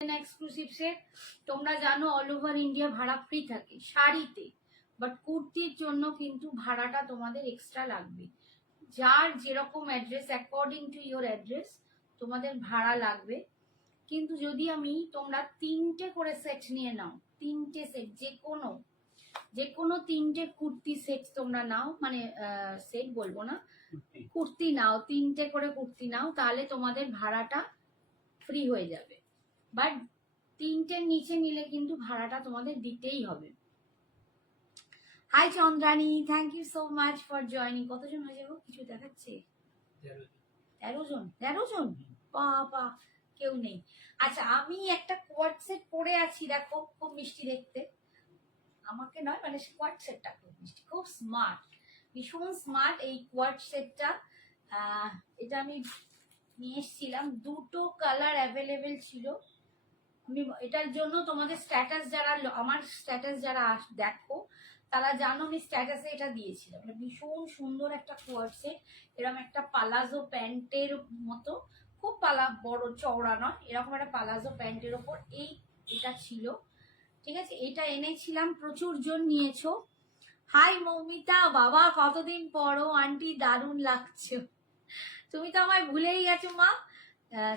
Exclusive set তোমরা জানো all over India ভাড়া ফ্রি থাকে শাড়িতে, বাট কুর্তির জন্য কিন্তু ভাড়াটা তোমাদের এক্সট্রা লাগবে। যার যেরকম address according to your address তোমাদের ভাড়া লাগবে। কিন্তু যদি তোমরা 3টে করে সেট নিয়ে নাও, 3টে সেট যে কোনো 3টে কুর্তি সেট তোমরা নাও, মানে সেট বলবো না, কুর্তি নাও, 3টে করে কুর্তি নাও, তাহলে তোমাদের ভাড়াটা ফ্রি হয়ে যাবে। বাট 3টের নিচে নিলে কিন্তু ভাড়াটা তোমাদের দিতেই হবে। Hi Chandrani, thank you so much for joining. কতজন হয়ে যাবো কিছু দেখাচ্ছে? 13 জন। বাবা, কেউ নেই। আচ্ছা, আমি একটা কোয়াড সেট পরে আছি, দেখো খুব মিষ্টি দেখতে। আমাকে নয়, মানে কোয়াড সেটটা খুব মিষ্টি, খুব স্মার্ট, ভীষণ স্মার্ট এই কোয়াড সেটটা। এটা আমি নিয়ে এসেছিলাম, 2টো কালার অ্যাভেলেবেল ছিল। আমি এটার জন্য তোমাদের স্ট্যাটাস যারা, আমার স্ট্যাটাস যারা দেখো তারা জানো আমি স্ট্যাটাসে এটা দিয়েছিলাম। এটা ভীষণ সুন্দর একটা কোয়াড সেট, এরকম একটা পালাজো প্যান্টের মতো, খুব বড় চওড়া নয়, এরকম একটা পালাজো প্যান্টের ওপর এটা ছিল। ঠিক আছে, এটা এনেছিলাম, প্রচুর জন নিয়েছো। হাই মৌমিতা, বাবা কতদিন পরও আন্টি, দারুণ লাগছে। তুমি তো আমায় ভুলেই গেছো মা,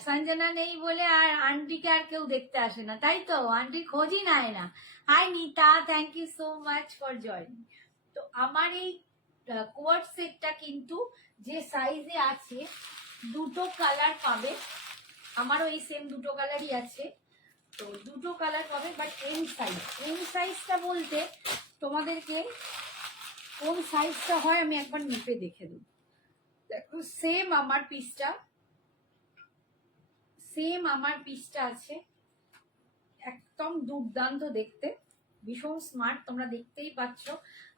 সঞ্জনা নেই বলে আর আন্টিকে আর কেউ দেখতে আসে না, তাই তো? আন্টির খোঁজই নেয় না। Hi Nita, thank you so much for joining. তো আমার এই কোয়াড সেটটা কিন্তু যে সাইজে আছে, 2টো কালার পাবে। আমারও এই সেম 2টো কালারই আছে, তো 2টো কালার পাবে, বাট এম সাইজটা বলতে তোমাদেরকে কোন সাইজটা হয় আমি একবার মেপে দেখে দেব। দেখো সেম আমার পিসটা আছে, একদম দুর্দান্ত দেখতে, ভীষণ স্মার্ট, তোমরা দেখতেই পাচ্ছ।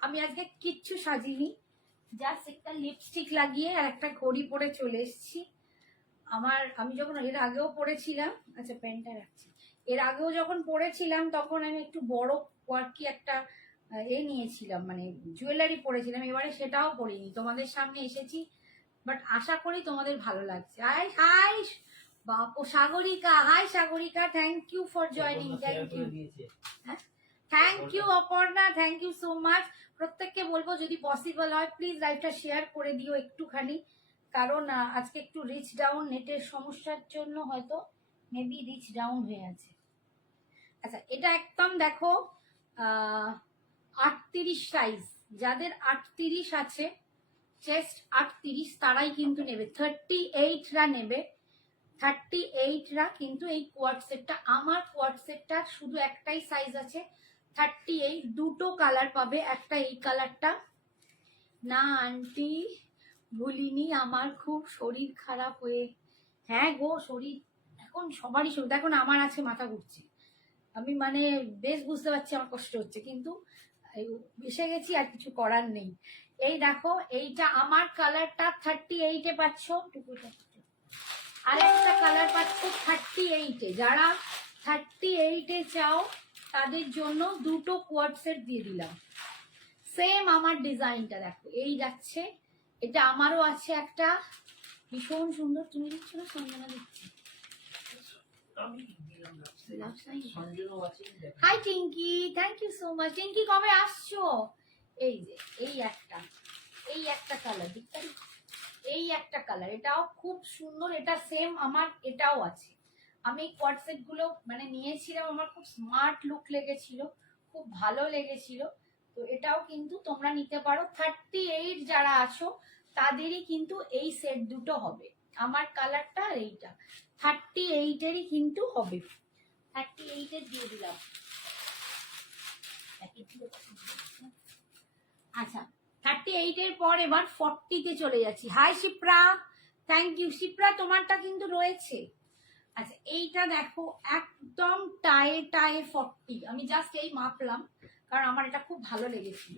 আমি আজকে কিচ্ছু সাজিনি, জাস্ট একটা লিপস্টিক লাগিয়ে আর একটা ঘড়ি পরে চলে এসেছি। আমি যখন এর আগেও পরেছিলাম, আচ্ছা প্যান্টটা রাখছি, এর আগেও যখন পরেছিলাম তখন আমি একটু বড় কোয়ার্কি একটা নিয়েছিলাম, মানে জুয়েলারি পরেছিলাম। এবারে সেটাও পরিনি, তোমাদের সামনে এসেছি, বাট আশা করি তোমাদের ভালো লাগছে। Hi Bapu Sagarika, hi Sagarika, thank you for joining. Thank you Aparna, thank you so much. প্রত্যেককে বলবো যদি পসিবল হয় প্লিজ লাইভটা শেয়ার করে দিও একটুখানি, কারণ আজকে একটু রিচ ডাউন, নেটের সমস্যার জন্য হয়তো মেবি রিচ ডাউন হয়ে আছে। আচ্ছা, এটা একদম দেখো 38 সাইজ, যাদের 38 আছে, চেস্ট 38, তারাই কিন্তু নেবে। 38রা নেবে, 38রা কিন্তু এই কোয়াড সেটটা, আমার কোয়াড সেটটা শুধু একটাই সাইজ আছে 38, 2টো কালার পাবে। একটা এই কালারটা। না আন্টি ভুলিনি, আমার খুব শরীর খারাপ হয়ে, হ্যাঁ গো শরীর এখন সবারই শরীর, দেখো না আমার আছে, মাথা ঘুরছে, আমি মানে বেশ বুঝতে পারছি আমার কষ্ট হচ্ছে, কিন্তু এসে গেছি, আর কিছু করার নেই। এই দেখো, এইটা আমার কালারটা 38-এ পাচ্ছ, আর একটা কালার পাচ্ছ 38-এ। যারা 38-এ চাও তাদের জন্য 2টো কোয়াড সেট দিয়ে দিলাম। সেম আমার ডিজাইনটা দেখো, এই যাচ্ছে, এটা আমারও আছে একটা, ভীষণ সুন্দর। তুমি দিচ্ছ না, সঞ্জনা দিচ্ছি। Hi Tinky, thank you so much. Tinky কবে আসছো? এই যে এই একটা কালার, এই একটা কালার, এটাও খুব সুন্দর, এটা সেম আমার এটাও আছে। আমি কোয়াড সেট গুলো মানে নিয়েছিলাম, আমার খুব স্মার্ট লুক লেগেছিল, খুব ভালো লেগেছিল। তো এটাও কিন্তু তোমরা নিতে পারো। 38 যারা আছো তাদেরই কিন্তু এই সেট দুটো হবে, আমার কালারটা আর এইটা 38-এরই কিন্তু হবে। 38-এর দিয়ে দিলাম। আচ্ছা, 38-এর পর এবার 40-তে চলে যাচ্ছি। Hi Shipra, thank you Shipra, তোমারটা কিন্তু রয়েছে। আচ্ছা, এইটা দেখো একদম টায়ে 40, আমি জাস্ট এই মাপলাম কারণ আমার এটা খুব ভালো লেগেছিল,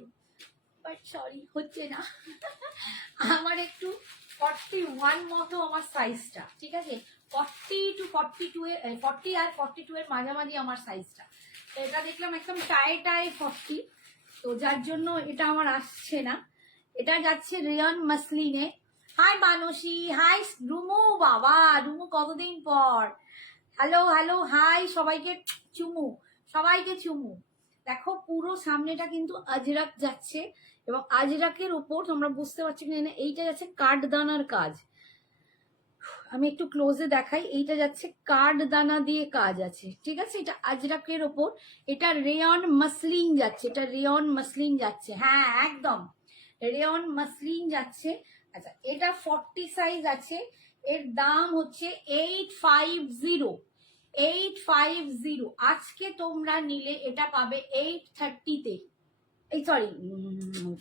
বাট সরি হচ্ছে না। আমার একটু 41 মতো আমার সাইজটা, ঠিক আছে, 40 to 42 40 আর 42 এর মাঝামাঝি আমার সাইজটা। তো এটা দেখলাম একদম টায়ে 40, তো যার জন্য এটা আমার আসছে না, এটা যাচ্ছে রিয়ন মাসলিনে। হাই মানসী, হাই রুমু, বাবা রুমু কতদিন পর, হ্যালো হ্যালো হাই সবাইকে চুমু, সবাইকে চুমু। দেখো পুরো সামনেটা কিন্তু আজরাক যাচ্ছে এবং আজরাকের উপর তোমরা বুঝতে পারছো কিনা, এইটা যাচ্ছে কাঠদানার কাজ। আমি একটু ক্লোজে দেখাই, এইটা যাচ্ছে কাঠদানা দিয়ে কাজ আছে, ঠিক আছে? এটা আজরাকের ওপর, এটা রেয়ন মাসলিন যাচ্ছে, এটা রেয়ন মাসলিন যাচ্ছে, হ্যাঁ একদম রেয়ন মাসলিন যাচ্ছে। আচ্ছা এটা 40 সাইজ আছে, এর দাম হচ্ছে 850, 850। আজকে তোমরা নিলে এটা পাবে 830-তে, এই সরি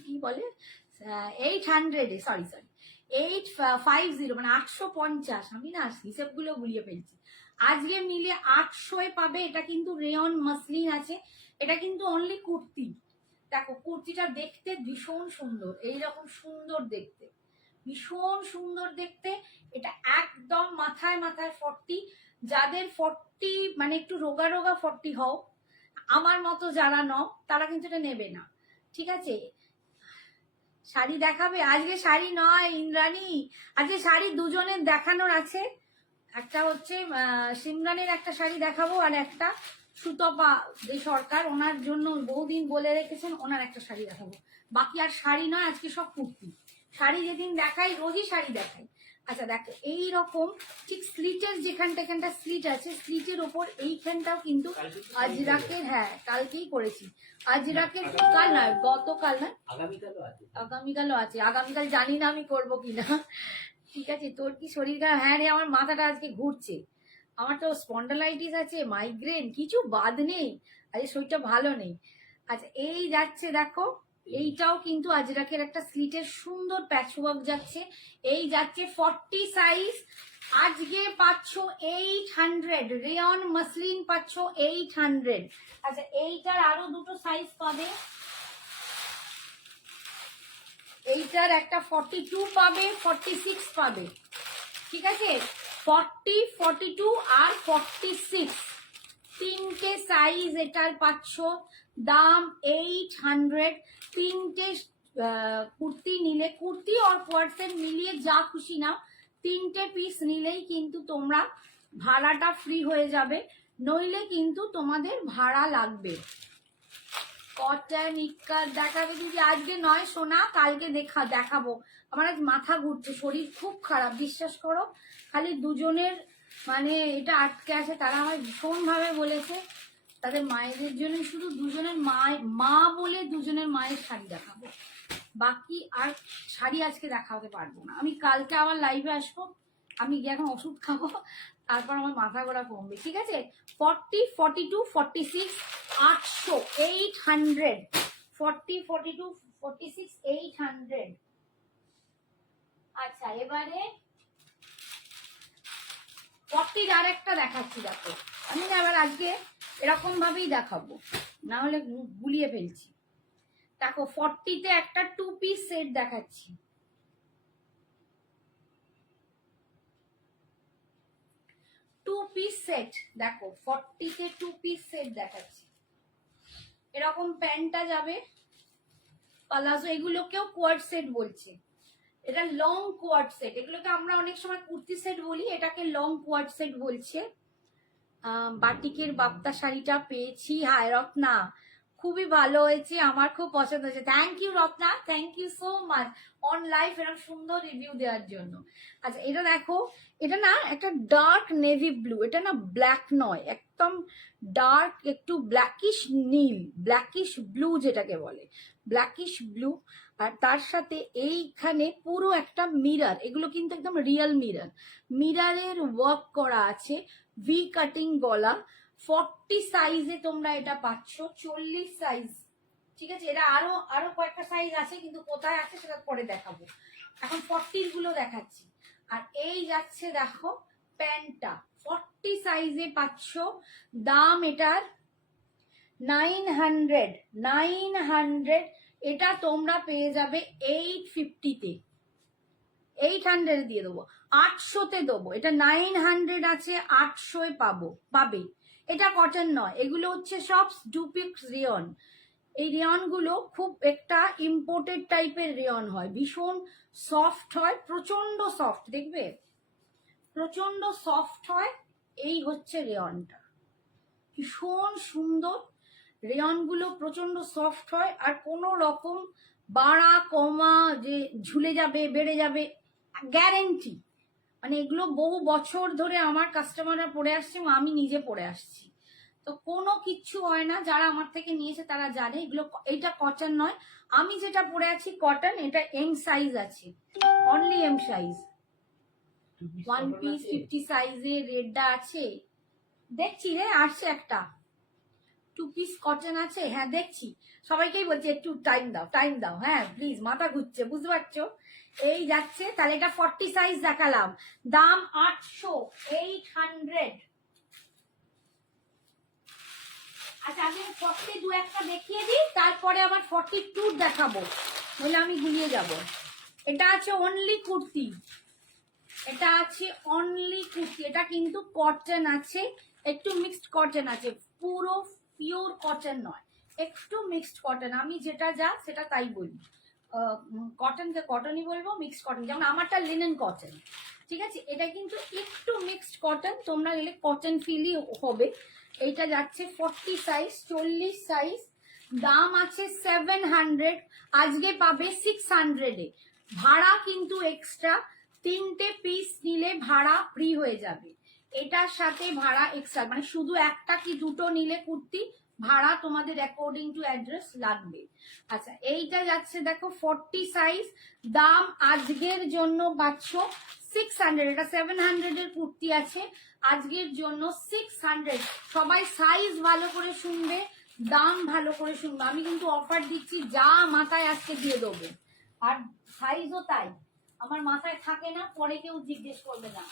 কি বলে 800-এ, সরি 850 মানে 850, আমি না হিসেবগুলো গুলিয়ে ফেলছি। আজকে নিলে 800-এ পাবে। এটা কিন্তু রেয়ন মাসলিন আছে, এটা কিন্তু অনলি কুর্তি। দেখো কুর্তিটা দেখতে ভীষণ সুন্দর, এইরকম সুন্দর দেখতে, ভীষণ সুন্দর দেখতে। এটা একদম মাথায় মাথায় 40, যাদের 40 মানে একটু রোগা রোগা 40 হও, আমার মতো যারা নও তারা কিন্তু এটা নেবে না, ঠিক আছে? শাড়ি দেখাবে আজকে? শাড়ি নয় ইন্দ্রাণী, আজকে শাড়ি দুজনের দেখানোর আছে। একটা হচ্ছে সিমরানের একটা শাড়ি দেখাবো, আর একটা সুতপা যে সরকার, ওনার জন্য বহুদিন বলে রেখেছেন, ওনার একটা শাড়ি দেখাবো। বাকি আর শাড়ি নয়, আজকে সব কুর্তি। শাড়ি যেদিন দেখাই, রোজই শাড়ি দেখাই। আচ্ছা দেখো এইরকম ঠিক স্লিটের যেখানটা এখানটা স্লিট আছে, স্লিটের ওপর এইখানটাও কিন্তু আজরাকের, হ্যাঁ কালকেই করেছি আজরাকের, কাল নয় গতকাল না, আগামীকালও আছে, আগামীকাল জানি না আমি করবো কিনা। ঠিক আছে, তোর কি শরীর খারাপ? হ্যাঁ রে, আমার মাথাটা আজকে ঘুরছে, আমার তো স্পন্ডালাইটিস আছে, মাইগ্রেন, কিছু বাদ নেই, আজকে শরীরটা ভালো নেই। আচ্ছা এই যাচ্ছে দেখো, এইটাও কিন্তু আজরাকের একটা স্লিটের সুন্দর প্যাচওয়ার্ক যাচ্ছে, এই যাচ্ছে 40 সাইজ। আজকে পাচ্ছ 800, রেয়ন মাসলিন পাচ্ছ 800। আচ্ছা এইটার আরো দুটো সাইজ পাবে, এইটার একটা 42 পাবে, 46 পাবে, ঠিক আছে? 40, 42 আর 46, তিনটে সাইজ এটার পাচ্ছ, দাম 800। তিনটে কুর্তি নিলে, কুর্তি আর কোয়ার্সেট মিলিয়ে যা খুশি নাও, তিনটে পিস নিলেই কিন্তু তোমরা ভাড়াটা ফ্রি হয়ে যাবে, নইলে কিন্তু তোমাদের ভাড়া লাগবে। কটন ইক্কার দেখাবে দিদি? আজকে নয় সোনা, কালকে দেখাবো। আমার আজ মাথা ঘুরছে, শরীর খুব খারাপ, বিশ্বাস করো। খালি দুজনের মানে এটা আটকে আছে, তারা আমার ভীষণ ভাবে বলেছে তাদের মায়েদের জন্য, শুধু দুজনের মা বলে দুজনের মায়ের শাড়ি দেখাবো, বাকি আর শাড়ি আজকে দেখাতে পারবো না। আমি কালকে আবার লাইভে আসবো, আমি গিয়ে এখন ওষুধ খাবো, তারপর আমার মাথা ঘোরা কমবে, ঠিক আছে? 40, 42, 46, 800, 800, 40, 42, 46, 800। আচ্ছা এবারে 40 আর একটা দেখাচ্ছি, দেখো আমি না এবার আজকে এরকম ভাবেই দেখাবো, না হলে গুলিয়ে ফেলছি। দেখো 40-তে একটা 2 পিস সেট দেখাচ্ছি, 2 পিস সেট। দেখো 40-তে 2 পিস সেট দেখাচ্ছি, এরকম প্যান্টটা যাবে, পালাজো, এগুলোকেও কোয়ার্ড সেট বলছে, এটা লং কোয়ার্ড সেট, এগুলোকে আমরা অনেক সময় কুর্তি সেট বলি, এটাকে লং কোয়ার্ড সেট বলছে। বাটিকের বাপ্তা শাড়িটা পেয়েছি, হায় রত্না খুবই ভালো হয়েছে, আমার খুব পছন্দ হয়েছে, thank you Ratna, thank you so much on life এরকম সুন্দর রিভিউ দেওয়ার জন্য। আচ্ছা এটা দেখো, এটা না একটা ডার্ক নেভি ব্লু, এটা না ব্ল্যাক নয়, একদম ডার্ক একটু ব্ল্যাকিশ নীল, ব্ল্যাকিশ ব্লু যেটাকে বলে, ব্ল্যাকিশ ব্লু। আর তার সাথে এইখানে পুরো একটা মিরর, এগুলো কিন্তু একদম রিয়েল মিরর, মিররের ওয়ার্ক করা আছে, ভি কাটিং গলা। 40 সাইজে তোমরা এটা পাচ্ছ, 40 সাইজ, ঠিক আছে? এটা আরো কয়েকটা সাইজ আছে, কিন্তু কোথায় আছে সেটা পরে দেখাবো, এখন 40 গুলো দেখাচ্ছি। আর এই যাচ্ছে দেখো প্যান্টটা, 40 সাইজে পাচ্ছ, দাম এটার 900, 900। এটা তোমরা পেয়ে যাবে 850-তে, 800 দিয়ে দেবো, 800-তে দেবো, এটা 900 আছে, 800-এ পাবে। এটা কটন নয়, এগুলো হচ্ছে সব ডুপিক্স রেয়ন। এই রেয়ন গুলো খুব একটা ইম্পোর্টেড টাইপের রেয়ন হয়, ভীষণ সফট হয়, প্রচন্ড সফট, দেখবে প্রচন্ড সফট হয়। এই হচ্ছে রেয়নটা, ভীষণ সুন্দর। রেয়নগুলো প্রচন্ড সফট হয়, আর কোনো রকম বাড়া কমা যে ঝুলে যাবে বেড়ে যাবে গ্যারেন্টি। মানে এগুলো বহু বছর ধরে আমার কাস্টমাররা পরে আসছে, আমি নিজে পরে আসছি, তো কোনো কিচ্ছু হয় না। যারা আমার থেকে নিয়েছে তারা জানে এগুলো। এটা কটন নয়, আমি যেটা পরে আছি কটন। এটা এম সাইজ আছে, অনলি এম সাইজ। 1 পিস 50 সাইজে রেডটা আছে, দেখছি রে আসছে একটা 2 পিস কটন আছে। হ্যাঁ দেখছি, সবাইকেই বলছি একটু টাইম দাও টাইম দাও, হ্যাঁ প্লিজ, মাথা ঘুরছে বুঝতে পারছো। এই যাচ্ছে, তাহলে এটা 40 সাইজ দেখালাম, দাম 800, 800। আচ্ছা আমি 40 দু একটা দেখিয়ে দিই, তারপরে আবার 42 দেখাবো, বলে আমি গুলিয়ে যাব। এটা আছে অনলি কুর্তি, এটা আছে অনলি কুর্তি। এটা কিন্তু কটন আছে, একটু মিক্সড কটন আছে, পুরো পিওর কটন নয়, একটু মিক্সড কটন। আমি যেটা যা সেটা তাই বলি, কটনকে কটনই বলবো, মিক্সড কটন। যেমন আমারটা লিনেন কটন, ঠিক আছে, এটা কিন্তু একটু মিক্সড কটন, তোমরা গেলে কটন ফিলই হবে। এইটা যাচ্ছে 40 সাইজ, 40 সাইজ, দাম আছে 700, আজকে পাবে 600-এ। ভাড়া কিন্তু এক্সট্রা, 3টে পিস নিলে ভাড়া ফ্রি হয়ে যাবে। এটার সাথে ভাড়া এক্সট্রা, মানে শুধু একটা কি দুটো নিলে কুর্তি ভাড়া তোমাদের অ্যাকর্ডিং টু অ্যাড্রেস লাগবে। আচ্ছা এইটা যাচ্ছে দেখো 40 সাইজ, দাম আজকের জন্য পাচ্ছ 600। এটা 700-এর কুর্তি আছে, আজকের জন্য 600। সবাই সাইজ ভালো করে শুনবে, দাম ভালো করে শুনবে। আমি কিন্তু অফার দিচ্ছি, যা মাথায় আজকে দিয়ে দেবো, আর সাইজও তাই। আমার মাথায় থাকে না, পরে কেউ জিজ্ঞেস করবে না,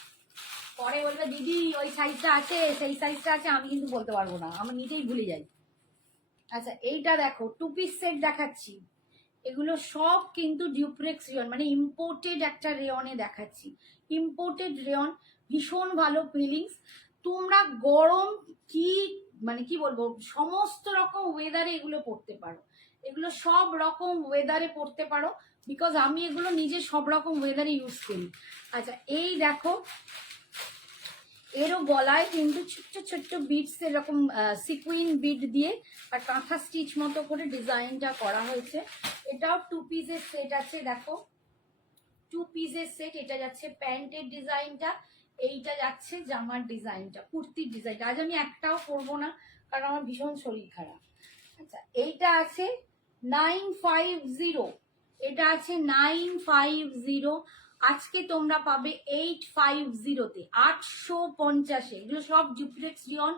পরে বলবে দিদি ওই সাইজটা আছে সেই সাইজটা আছে, আমি কিন্তু বলতে পারবো না, আমি নিজেই ভুলে যাই। আচ্ছা এইটা দেখো 2 পিস সেট দেখাচ্ছি, এগুলো সব কিন্তু ডিউপ্লেক্স রেয়ন, মানে ইম্পোর্টেড একটা রেয়নে দেখাচ্ছি। ইম্পোর্টেড রেয়ন, ভীষণ ভালো ফিলিংস। তোমরা গরম কি মানে কি বলবো, সমস্ত রকম ওয়েদারে এগুলো পরতে পারো, এগুলো সব রকম ওয়েদারে পরতে পারো, বিকজ আমি এগুলো নিজে সব রকম ওয়েদারে ইউজ করি। আচ্ছা এই দেখো, এরও গলায় কিন্তু ছোট্ট ছোট্ট বিটস এরকম সিকুইন বিট দিয়ে আর কাঁথা স্টিচ মতো করে ডিজাইনটা করা হয়েছে। এটাও 2 পিসের সেট আছে, দেখো 2 পিসের সেট। এটা যাচ্ছে প্যান্টের ডিজাইনটা, এইটা যাচ্ছে জামার ডিজাইনটা, কুর্তির ডিজাইনটা। আজ আমি একটাও করবো না, কারণ আমার ভীষণ শরীর খারাপ। আচ্ছা এইটা আছে 950, এটা আছে 950, আজকে তোমরা পাবে 850-তে, 850-এ। এগুলো সব ডুপ্লেক্স রেয়ন,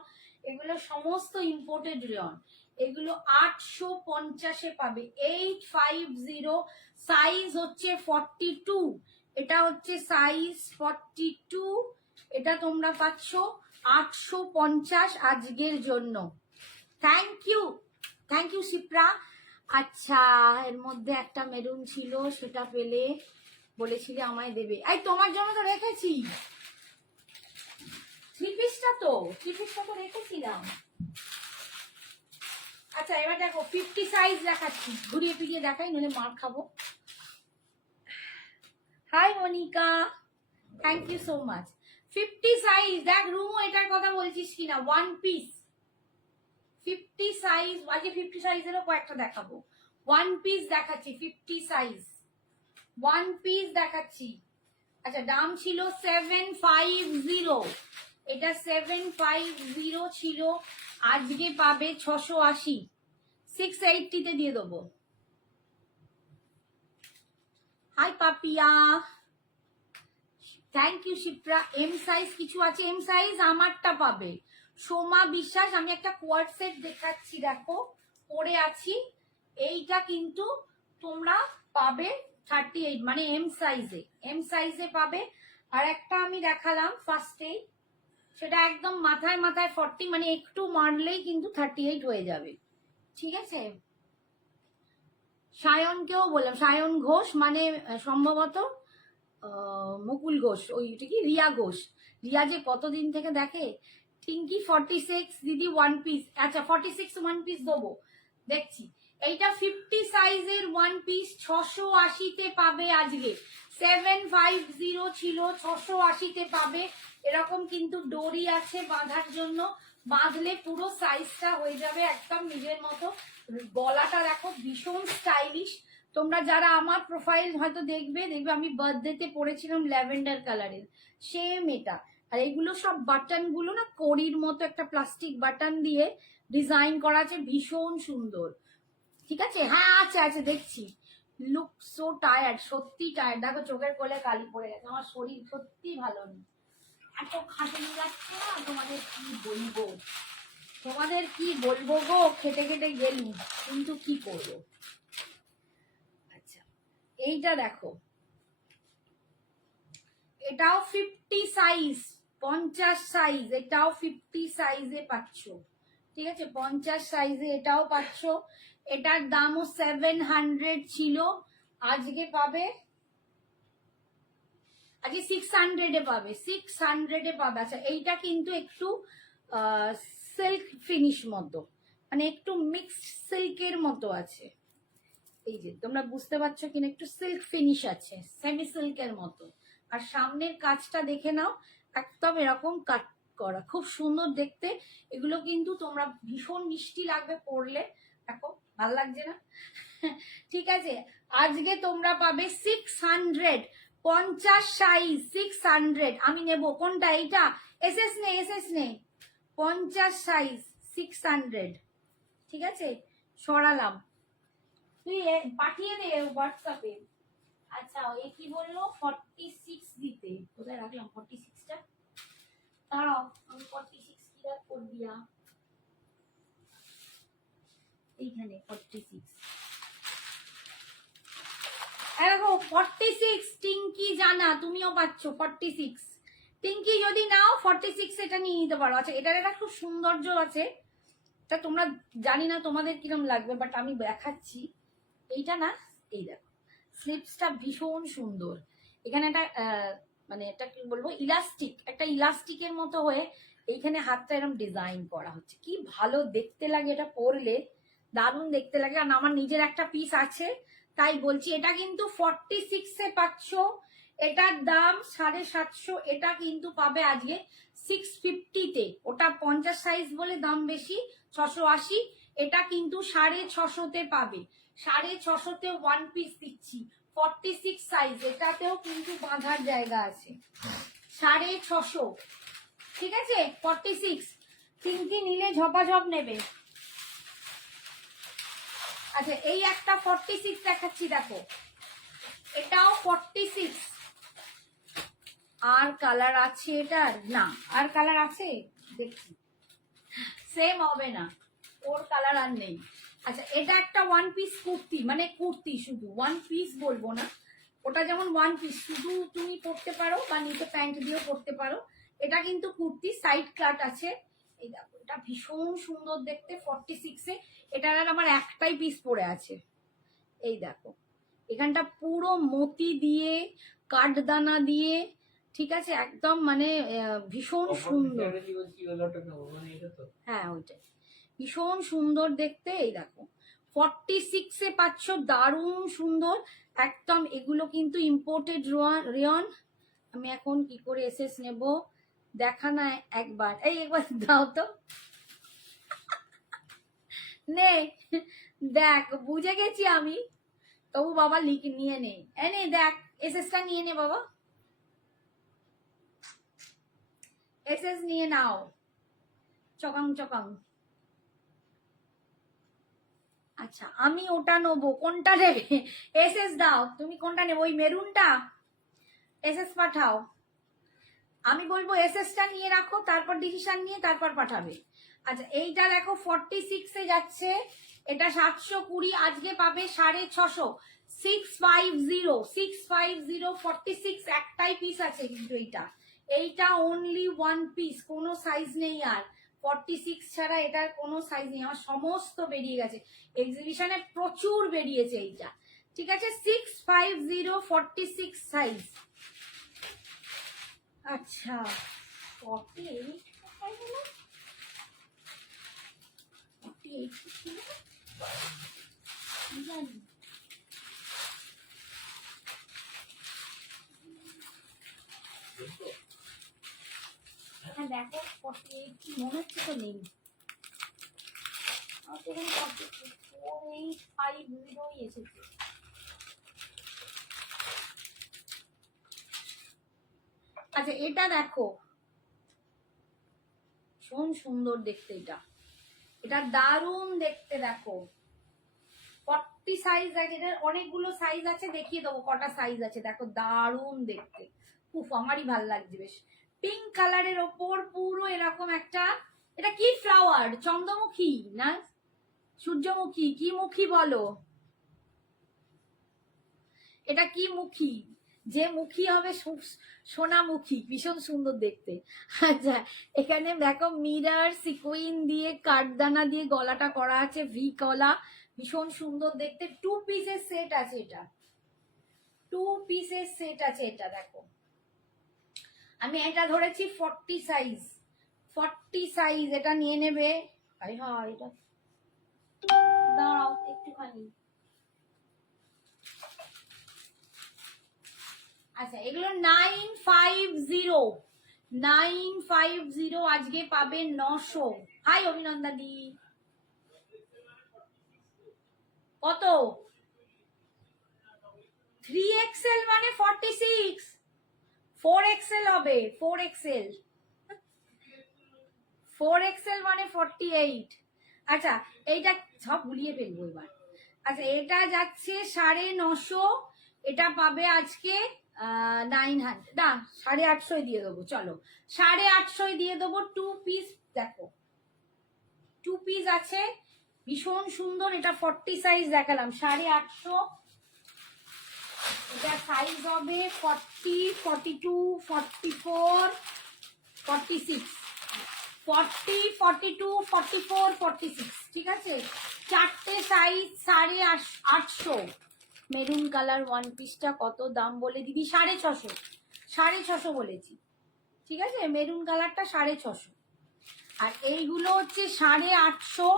এগুলো সমস্ত ইম্পোর্টেড রেয়ন, এগুলো 850-এ পাবে, 850। সাইজ হচ্ছে 42, এটা হচ্ছে সাইজ 42, এটা তোমরা পাচ্ছ 850 আজকের জন্য। Thank you, thank you Shipra. আচ্ছা এর মধ্যে একটা মেরুন ছিল, সেটা পেলে বলেছিলে আমায় দেবে, এই তোমার জন্য তো রেখেছি, থ্রি পিসটা তো রেখেছিলাম। আচ্ছা এবার দেখো 50 সাইজ দেখাচ্ছি, ঘুরিয়ে ফিরিয়ে দেখাই নইলে মার খাবো। Hi Monica, thank you so much. 50 size, দেখ রুমু এটার কথা বলছিস কিনা, 1 পিস 50 সাইজ, আজকে 50 সাইজেরও কয়েকটা দেখাবো। 1 পিস দেখাচ্ছি 50 সাইজ, 1 পিস দেখাচ্ছি। আচ্ছা দাম ছিল 750, এটা 750 ছিল, আজকে পাবে 680, 680-তে দিয়ে দেবো। Hi Papiya, thank you Shipra. M size কিছু আছে, এম সাইজ আমারটা পাবে সোমা বিশ্বাস। আমি একটা কোয়ার্ড সেট দেখাচ্ছি, দেখো পরে আছি, এইটা কিন্তু তোমরা পাবে 38, মানে এম সাইজে পাবে। আর একটা আমি দেখালাম ফার্স্টেই, সেটা একদম মাথায় মাথায় 40, মানে একটু মারলেই কিন্তু 38 হয়ে যাবে, ঠিক আছে। সায়নকেও বললাম, সায়ন ঘোষ মানে সম্ভবত মুকুল ঘোষ, ওইটা কি রিয়া ঘোষ, রিয়া যে কতদিন থেকে দেখে। টিঙ্কি 46 দিদি 1 পিস, আচ্ছা 46 1 পিস দেবো, দেখছি। এইটা 50 সাইজের 1 পিস 680-তে পাবে আজকে, 750 ছিল 680-তে পাবে, এরকম কিন্তু ডোরি আছে বাঁধার জন্য, বাঁধলে পুরো সাইজটা হয়ে যাবে একদম নিজের মতো। গলাটা দেখো ভীষণ স্টাইলিশ। তোমরা যারা আমার প্রোফাইল হয়তো দেখবে আমি বার্থডেতে পরেছিলাম ল্যাভেন্ডার কালারের, সেম এটা। আর এগুলো সব বাটন গুলো না কড়ির মতো একটা প্লাস্টিক বাটন দিয়ে ডিজাইন করা আছে, ভীষণ সুন্দর। ঠিক আছে, হ্যাঁ আছে আছে দেখছি। লুক সো টায়ার্ড, সত্যি টায়ার্ড। দেখো চোখের কোলে কালি পড়ে গেছে, আমার শরীর সত্যি ভালো নেই, এত খাটুনি যাচ্ছে না। তোমাদের কি বলবো, তোমাদের কি বলবো গো, খেটে খেটে গেলু, কিন্তু কি করবো। আচ্ছা এইটা দেখো, এটাও 50 সাইজ, 50 সাইজ, এটাও 50 সাইজে পাচ্ছ। ঠিক আছে, 50 সাইজে এটাও পাচ্ছ। এটার দামও 700 ছিল, আজকে পাবে, আজকে 600 এ পাবে, 600 এ পাবে। আচ্ছা এইটা কিন্তু একটু সিল্ক ফিনিশ মতো, মানে একটু মিক্সড সিল্কের মতো আছে। এই যে তোমরা বুঝতে পারছো কিনা, একটু সিল্ক ফিনিশ আছে, সেমি সিল্কের মতো। আর সামনের কাজটা দেখে নাও, একদম এরকম কাট করা, খুব সুন্দর দেখতে। এগুলো কিন্তু তোমরা ভীষণ মিষ্টি লাগবে পরলে, দেখো ভাল লাগছে না? ঠিক আছে, আজকে তোমরা পাবে 600, 50 সাইজ 600। আমি নেব কোনটা, এইটা? এসএস নে, এসএস নে, 50 সাইজ 600। ঠিক আছে, সরালাম, তুই পাঠিয়ে দে হোয়াটসঅ্যাপে। আচ্ছা এ কি বললো 46 দিতে, কোথায় রাখলাম 46টা, দাঁড়াও আমি 46 কি করবিয়া, এইখানে 46। দেখো 46, টিঙ্কি জানা তুমিও পাচ্ছ 46। টিঙ্কি যদি নাও 46 এটা নিয়ে নিতে পারো। আচ্ছা এটার একটা খুব সৌন্দর্য আছে, তা তোমরা জানি না তোমাদের কিরম লাগবে, বাট আমি দেখাচ্ছি। এইটা না, এই দেখো স্লিপসটা ভীষণ সুন্দর। এখানে একটা মানে এটা কি বলবো, ইলাস্টিক, একটা ইলাস্টিকের মতো হয়ে এইখানে হাতটা এরকম ডিজাইন করা হচ্ছে। কি ভালো দেখতে লাগে এটা পরলে, দারুণ দেখতে লাগে। আর আমার নিজের একটা পিস আছে তাই বলছি। এটা কিন্তু 46 এ পাচ্ছ, এটার দাম 750। এটা কিন্তু পাবে আজকে 650-তে। ওটা 50 সাইজ বলে দাম বেশি, 680। এটা কিন্তু 650-তে পাবে, 650-তে ওয়ান পিস দিচ্ছি, 46 সাইজ। এটাতেও কিন্তু বাঁধার জায়গা আছে, 650। ঠিক আছে 46। তিনটি নিলে ঝপাঝপ নেবে। আচ্ছা এই একটা 46 দেখাচ্ছি, দেখো এটাও 46। আর কালার আছে এটার? না আর কালার আছে, দেখছি সেম হবে না, ওর কালার আর নেই। আচ্ছা এটা একটা ওয়ান পিস কুর্তি, মানে কুর্তি শুধু, ওয়ান পিস বলবো না, ওটা যেমন ওয়ান পিস শুধু তুমি পরতে পারো বা নিচে প্যান্ট দিয়েও পরতে পারো। এটা কিন্তু কুর্তি, সাইড কাট আছে। এই দেখো এটা ভীষণ সুন্দর দেখতে, 46-এ। এটার আর আমার একটাই পিস পরে আছে। এই দেখো এখানটা পুরো মতি দিয়ে, কাঠদানা দিয়ে, ঠিক আছে একদম মানে ভীষণ সুন্দর। হ্যাঁ ওইটাই, ভীষণ সুন্দর দেখতে। এই দেখো 46-এ পাচ্ছ, দারুণ সুন্দর একদম। এগুলো কিন্তু ইম্পোর্টেড রেয়ন। আমি এখন কি করে এসএস নেব দেখা না একবার, এই একবার দাও তো, নে দেখ বুঝে গেছি আমি, তবু বাবা লিখে নিয়ে নে, এনে দেখ এসএসটা নিয়ে নে বাবা, এসএস নিয়ে নাও, চকাং চকাং। আচ্ছা আমি ওটা নেবো, কোনটা নেবে? এসএস দাও, তুমি কোনটা নেবো? ওই মেরুনটা? এসএস পাঠাও, আমি বলবো এসএসটা নিয়ে রাখো, তারপর ডিসিশন নিয়ে তারপর পাঠাবে। আচ্ছা এইটা দেখো 46-এ যাচ্ছে, এটা 720, আজকে পাবে 650, 650, 650, 46 একটাই পিস আছে কিন্তু এইটা অনলি ওয়ান পিস, কোনো সাইজ নেই আর। 46 ছাড়া এটার কোনো সাইজ নেই, আমার সমস্ত বেরিয়ে গেছে, এক্সিবিশনে প্রচুর বেরিয়েছে এইটা। ঠিক আছে 650, 46 সাইজ। আচ্ছা 48 কোথায় গেল? 48 ছিল জানি। 48 কি মনে হচ্ছে তো নেই, আমার তো এখানে 4850 এসেছে। আচ্ছা এটা দেখো, ভীষণ সুন্দর দেখতে, এটা দারুণ দেখতে। দেখো 40 সাইজ আছে, এটার অনেকগুলো সাইজ আছে, দেখিয়ে দেবো কটা সাইজ আছে। দেখো দারুণ দেখতে, উফ আমারই ভাল লাগছে বেশ। পিঙ্ক কালারের ওপর পুরো এরকম একটা, এটা কি ফ্লাওয়ার? চন্দ্রমুখী না সূর্যমুখী? কি মুখী বলো, এটা কি মুখী? যে মুখী হবে সোনামুখী, ভীষণ সুন্দর দেখতে। আচ্ছা এখানে দেখো মিরার সিকুইন দিয়ে কাঠদানা দিয়ে গলাটা করা আছে, ভি গলা, ভীষণ সুন্দর দেখতে। 2 পিসের সেট আছে, এটা 2 পিসের সেট আছে। এটা দেখো আমি এটা ধরেছি 40 সাইজ, 40 সাইজ, এটা নিয়ে নেবে। আরে হ্যাঁ এটা দাঁড়াও একটুখানি। আচ্ছা এগুলো 950 আজকে পাবে 900। হাই অভিনন্দন দি, কত? 3XL মানে 46, 4XL হবে, 4XL, 4XL মানে 48। আচ্ছা এইটা সব ভুলিয়ে ফেলবো এবার। আচ্ছা এটা যাচ্ছে 950, এটা পাবে আজকে 900, না 850 দিয়ে দেবো, চলো 850 দিয়ে দেবো। 2 পিস দেখো, 2 পিস আছে, ভীষণ সুন্দর। এটা 40 সাইজ দেখালাম, 850। এটা সাইজ হবে 40, 42, 44, 46, 40, 42, 44, 46, ঠিক আছে? চারটে সাইজ 850। মেরুন কালার ওয়ান পিসটা কত দাম বলে দিদি? 650, 650 বলেছি, ঠিক আছে? মেরুন কালারটা 650, আর এইগুলো হচ্ছে 850।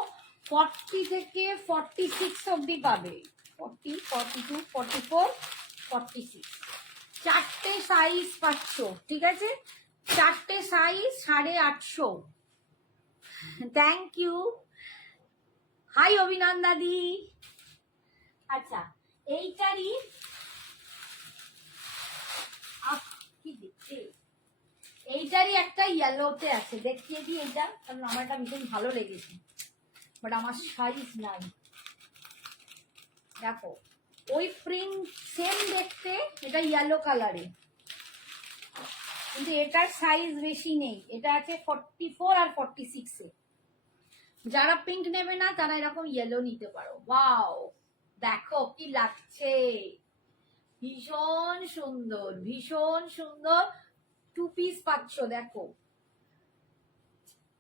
40 থেকে 46 অব্দি পাবে, 40, 42, 44, 46, চারটে সাইজ পাচ্ছ, ঠিক আছে? চারটে সাইজ 850। থ্যাংক ইউ, হাই অভিনন্দাদি। আচ্ছা এইটারই কি দেখতে, এইটারই একটা ইয়েলোতে আছে, দেখিয়ে দিই এটা, কারণ আমারটা ভীষণ ভালো লেগেছে, বাট আমার সাইজ নাই। দেখো ওই প্রিন্ট সেম দেখতে, এটা ইয়েলো কালারে, কিন্তু এটার সাইজ বেশি নেই, এটা আছে 44 আর 46 এ। যারা পিঙ্ক নেবে না তারা এরকম ইয়েলো নিতে পারো। ওয়াও দেখো কি লাগছে, ভীষণ সুন্দর, ভীষণ সুন্দর। 2 পিস পাচ্ছ, দেখো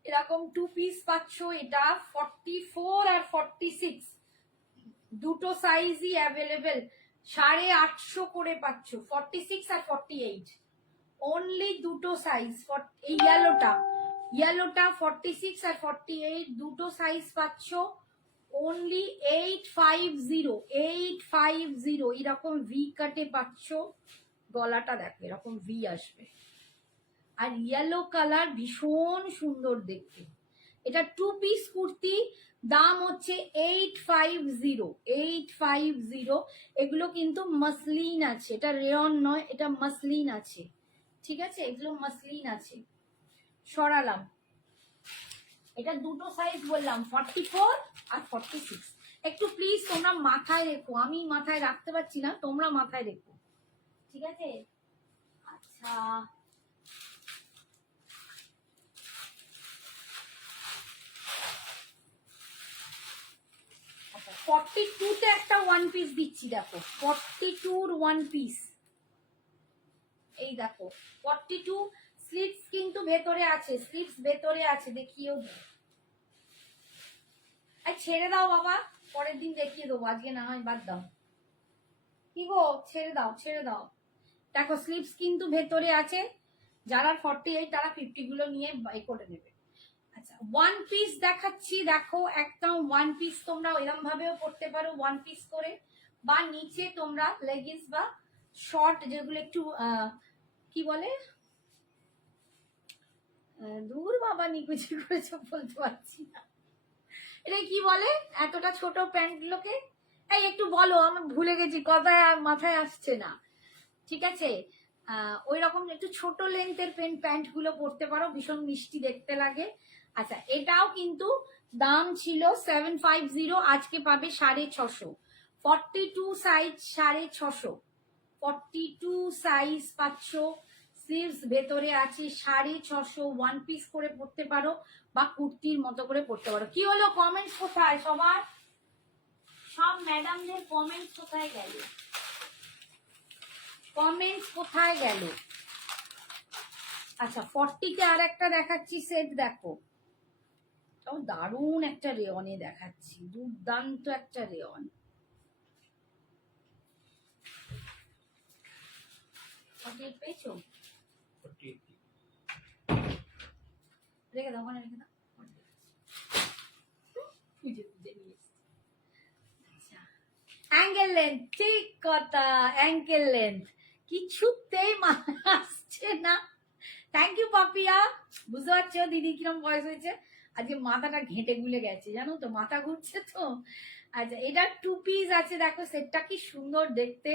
এরকম 2 পিস পাচ্ছ। এটা 44 আর 46 দুটো সাইজই অ্যাভেলেবেল, 850 করে পাচ্ছ। 46 আর 48 অনলি দুটো সাইজ। এই ইয়েলোটা 46 আর 48 দুটো সাইজ পাচ্ছ অনলি 850, 850। এরকম ভি কাটে পাচ্ছ, গলাটা দেখো এরকম ভি আসবে, আর ইয়েলো কালার ভীষণ সুন্দর দেখতে। এটা 2 পিস কুর্তি, দাম হচ্ছে 850, 850। এগুলো কিন্তু মাসলিন আছে, এটা রেয়ন নয়, এটা মাসলিন আছে, ঠিক আছে? এগুলো মাসলিন আছে। সরালাম, এটা দুটো সাইজ বললাম, 44 আর 46। একটু প্লিজ তোমরা মাথায় রেখো, আমি মাথায় রাখতে পারছি না, তোমরা মাথায় রেখো, ঠিক আছে? আচ্ছা 42 তে একটা ওয়ান পিস দিচ্ছি, দেখো 42 ওয়ান পিস, এই দেখো 42। স্লিভস কিন্তু ভেতরে আছে, স্লিভস ভেতরে আছে, দেখিয়েও দিই। ছেড়ে দাও বাবা, পরের দিন দেখিয়ে দেবো, আজকে না হয় বাদ দাও। কি গো, ছেড়ে দাও, ছেড়ে দাও। দেখো স্লিভস কিন্তু ভেতরে আছে, যারা 48 তারা 50 গুলো নিয়ে বাই করে নেবে। আচ্ছা ওয়ান পিস দেখাচ্ছি, দেখো একটা ওয়ান পিস তোমরা এরকম ভাবেও করতে পারো, ওয়ান পিস করে, বা নিচে তোমরা লেগিংস বা শর্ট যেগুলো একটু কি বলে দূর বাবা নিকুচি করেছো বলতে পারছি না। এটা কি বলে এতটা ছোট প্যান্ট গুলোকে? এই একটু বলো, আমি ভুলে গেছি, কথায় মাথায় আসছে না। ঠিক আছে, ওই রকম একটু ছোট লেন্থের প্যান্ট গুলো পরতে পারো, ভীষণ মিষ্টি দেখতে লাগে। আচ্ছা, এটাও কিন্তু দাম ছিল 750, আজকে পাবে 650। 42 সাইজ 650, 42 সাইজ পাচ্ছ। স্লিভস ভেতরে আছে 650, ওয়ান পিস করে পরতে পারো বা কুর্তির মতো করে পরতে পারো। কি হলো, কমেন্টস কোথায় সবার? সব ম্যাডামদের কমেন্টস কোথায় গেল? কমেন্টস কোথায় গেল? আচ্ছা, 40-তে আর একটা দেখাচ্ছি সেট, দেখো দারুণ একটা রেয়নে দেখাচ্ছি, দুর্দান্ত একটা রেয়ন। পেয়েছো? রেখে দাও, ওখানে রেখে দাও। অ্যাঙ্গেল লেন্থ, ঠিক কথা, অ্যাঙ্কেল লেন্থ কিছুতেই আসছে না। থ্যাংক ইউ পাপিয়া, বুঝতে পারছো দিদি কিরম বয়স হয়েছে? আজকে মাথাটা ঘেঁটে গুলে গেছে জানো তো, মাথা ঘুরছে তো। আচ্ছা, এটা 2 পিস আছে, দেখো সেটটা কি সুন্দর দেখতে।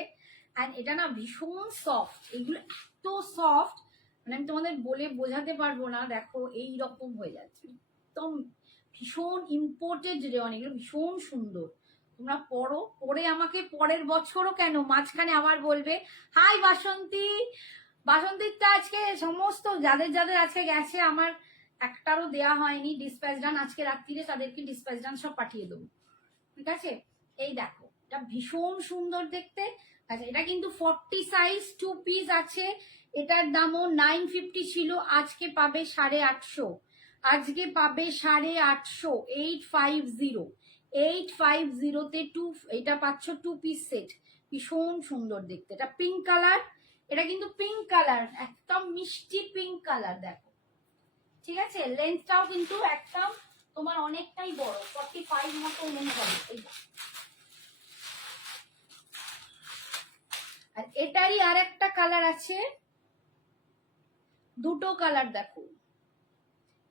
অ্যান্ড এটা না ভীষণ সফট, এগুলো এত সফট মানে আমি তোমাদের বলে বোঝাতে পারবো না। দেখো এই রকম হয়ে যাচ্ছে, একদম ভীষণ ইম্পোর্টেড রেয়ন, এগুলো ভীষণ সুন্দর। তোমরা পরে আমাকে পরের বছরও কেন মাঝখানে আবার বলবে হাই বাসন্তী। বাসন্তীরটা আজকে সমস্ত যাদের যাদের আজকে গেছে, আমার একটারও দেয়া হয়নি ডিসপ্যাচ ডান, আজকে রাত্রিরে তাদেরকে ডিসপ্যাচ ডান সব পাঠিয়ে দেবো, ঠিক আছে? এই দেখো, এটা ভীষণ সুন্দর দেখতে। আচ্ছা, এটা কিন্তু 40 সাইজ 2 পিস আছে। এটার দামও 950 ছিল, আজকে পাবে 850। আজকে পাবে 850, 850। 850-তে এটা পাচ্ছ 2 পিস সেট, ভীষণ সুন্দর দেখতে। এটা পিঙ্ক কালার, এটা কিন্তু পিঙ্ক কালার, একদম মিষ্টি পিঙ্ক কালার, দেখো ঠিক আছে? লেন্থটাও কিন্তু একদম তোমার অনেকটাই বড়, 45 মতো লেন্থ হবে। আর এটারই আর একটা কালার আছে, দুটো কালার দেখো।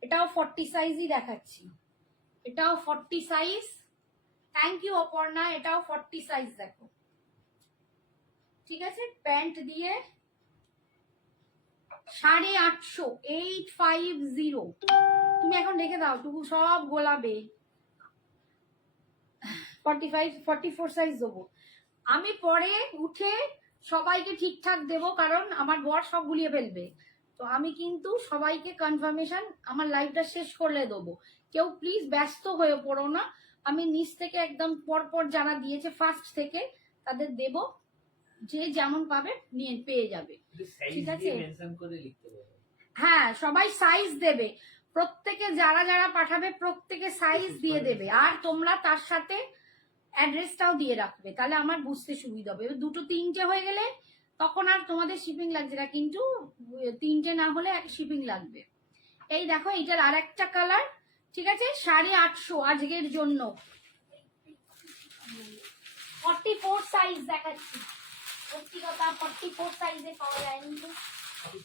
এটাও 40 সাইজই দেখাচ্ছি, এটাও 40 সাইজ। থ্যাংক ইউ অপর্ণা, এটাও 40 সাইজ দেখো, ঠিক আছে? প্যান্ট দিয়ে 850, 850। তুমি এখন রেখে দাও, টুকু সব গোলাবে। 45 44 সাইজ দেবো আমি, পরে উঠে সবাইকে ঠিকঠাক দেবো, কারণ আমার বর সব গুলিয়ে ফেলবে। তো আমি কিন্তু সবাইকে কনফার্মেশন আমার লাইভটা শেষ করলে দেবো। কেউ প্লিজ ব্যস্ত হয়ে পড়ো না, আমি নিচ থেকে একদম পরপর যারা দিয়েছে ফার্স্ট থেকে তাদের দেব, যে যেমন পাবে নিয়ে পেয়ে যাবে, ঠিক আছে? হ্যাঁ, সবাই সাইজ দেবে, প্রত্যেকে যারা যারা পাঠাবে প্রত্যেকে সাইজ দিয়ে দেবে। আর তোমরা তার সাথে অ্যাড্রেসটাও দিয়ে রাখবে, তাহলে আমার বুঝতে সুবিধা হবে। দুটো তিনটে হয়ে গেলে তখন আর তোমাদের শিপিং লাগছে না, কিন্তু তিনটে না হলে এক শিপিং লাগবে। এই দেখো, এটার আর একটা কালার, ঠিক আছে? 850 আজকের জন্য। 44 সাইজ দেখাচ্ছি, সত্যি কথা 44 সাইজে পাওয়া যায়নি তো।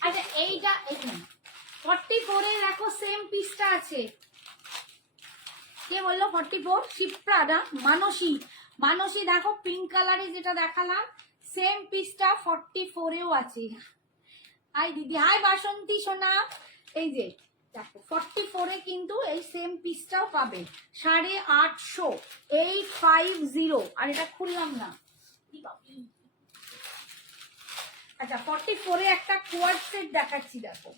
আচ্ছা, এইটা 44 এর দেখো সেম পিসটা আছে। কে বললো 44? শিপ্রা না, মানসী। মানসী দেখো, পিঙ্ক কালারে যেটা দেখালাম সেম পিসটা 44-এও আছে। হাই দিদি, হাই বাসন্তী সোনা। এই যে দেখো 44-এ কিন্তু এই সেম পিসটাও পাবে 850, 850। আর এটা খুললাম না। আচ্ছা, 44-এ একটা কোয়াড সেট দেখাচ্ছি, দেখো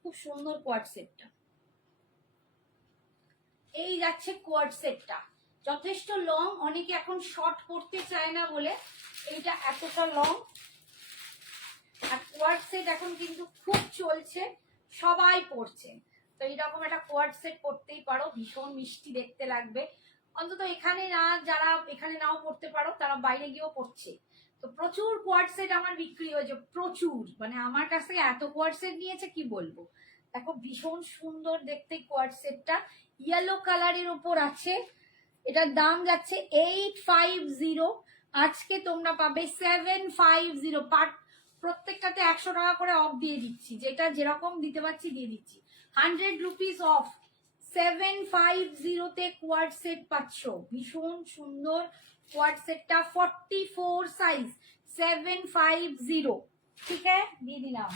খুব সুন্দর কোয়াড সেটটা। এই যাচ্ছে কোয়াড সেটটা, যথেষ্ট লং, অনেকে এখন শর্ট করতে চায় না বলে এইটা এতটা লং। আর কোয়াড সেট এখন কিন্তু খুব চলছে, সবাই পড়ছে, তো এইরকম একটা কোয়াড সেট পড়তেই পারো, ভীষণ মিষ্টি দেখতে লাগবে। অন্তত এখানে না, যারা এখানে নাও পড়তে পারো তারা বাইরে গিয়েও পড়ছে। তো প্রচুর কোয়াড সেট আমার বিক্রি হয়েছে, প্রচুর, মানে আমার কাছ থেকে এত কোয়াড সেট নিয়েছে কি বলবো। দেখো ভীষণ সুন্দর দেখতে কোয়াড সেটটা, ইয়েলো কালারের ওপর আছে। এটার দাম যাচ্ছে 850, আজকে তোমরা পাবে 750। প্রত্যেকটাতে 100 টাকা করে অফ দিয়ে দিচ্ছি, যেটা যেরকম দিতে পারছি দিয়ে দিচ্ছি। 100 রুপিস অফ 750 কোয়াড সেট পাচ্ছ, ভীষণ সুন্দর কোয়াড সেটটা, 44 সাইজ 750। ঠিক আছে, দিয়ে দিলাম।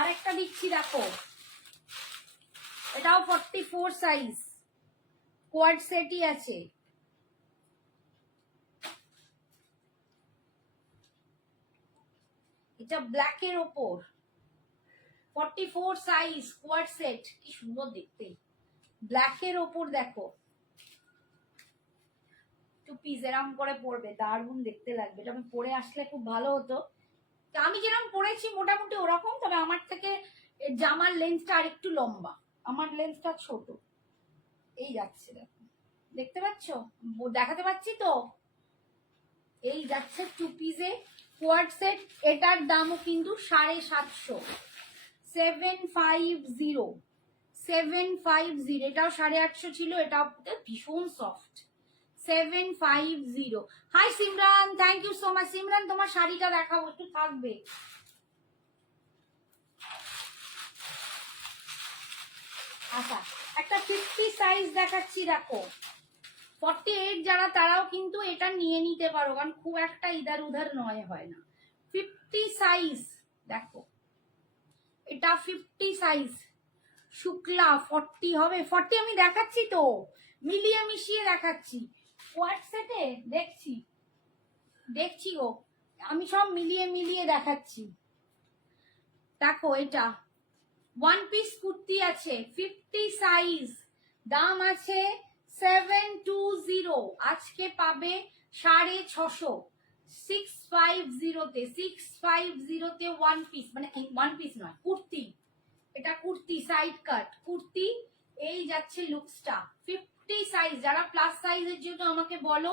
আরেকটা দিচ্ছি দেখো, এটাও 44 সাইজ, কোয়াড সেটই আছে। এটা ব্ল্যাকের ওপর 44 সাইজ কোয়াড সেট, কি সুন্দর দেখতে, ব্ল্যাকের ওপর দেখো, টু পিস এরকম করে পরবে, দারুণ দেখতে লাগবে। এটা আমি পরে আসলে খুব ভালো হতো। আমি যেরকম পরেছি মোটামুটি ওরকম, তবে আমার থেকে জামার লেন্সটা আর একটু লম্বা, আমার লেন্সটা ছোট। এই যাচ্ছে দেখো, দেখতে পাচ্ছ, দেখাতে পাচ্ছি তো, এই যাচ্ছে টু পিসে কোয়াড সেট। এটার দামও কিন্তু 750, 750, 750। এটাও 850 ছিল, এটাও ভীষণ soft, 750। Hi Simran, thank you so much. Simran তোমার শাড়িটা দেখাবো, একটু থাকবে। আচ্ছা, একটা 50 সাইজ দেখাচ্ছি দেখো, 48 যারা তারাও কিন্তু এটা নিয়ে নিতে পারো, কারণ খুব একটা ইধার উধার নয়, হয় না। 50 সাইজ দেখো, এটা 50 সাইজ, শুক্লা 40 হবে, 40 আমি দেখাচ্ছি তো, মিলিয়ে মিশিয়ে দেখাচ্ছি, হোয়াটসঅ্যাপে দেখছি গো, আমি সব মিলিয়ে মিলিয়ে দেখাচ্ছি। দেখো এটা ওয়ান পিস কুর্তি আছে, 50 সাইজ, দাম আছে 720, আজকে পাবে 650, 650-তে, 650-তে ওয়ান পিস, মানে ওয়ান পিস নয়, কুর্তি। এটা কুর্তি, সাইড কাট কুর্তি। এই যাচ্ছে লুকসটা, 50 সাইজ। যারা প্লাস সাইজের জন্য আমাকে বলো,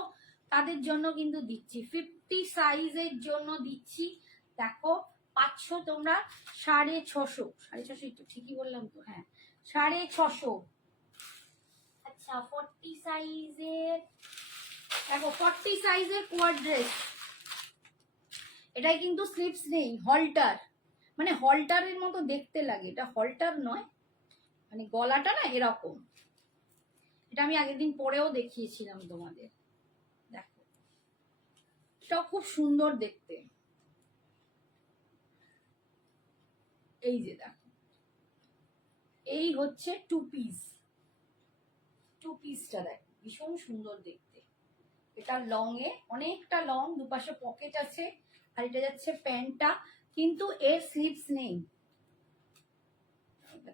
তাদের জন্য কিন্তু দিচ্ছি, 50 সাইজের জন্য দিচ্ছি। দেখো পাচ্ছ তোমরা 650, 650 একটু ঠিকই বললাম তো, হ্যাঁ 650। আচ্ছা 40 সাইজের দেখো, 40 সাইজের কোয়াড ড্রেস, এটাই কিন্তু স্লিপস নেই, হলটার, মানে হলটারের মতো দেখতে লাগে, এটা হলটার নয়, মানে গলাটা না এরকম। এটা আমি আগের দিন পরেও দেখিয়েছিলাম তোমাদের, দেখো এটাও খুব সুন্দর দেখতে। এই যে দেখো, এই হচ্ছে টু পিস, টু পিসটা দেখো ভীষণ সুন্দর দেখতে। এটা লং এ, অনেকটা লং, দুপাশে পকেট আছে, আর এটা যাচ্ছে প্যান্টটা, কিন্তু এর স্লিভস নেই,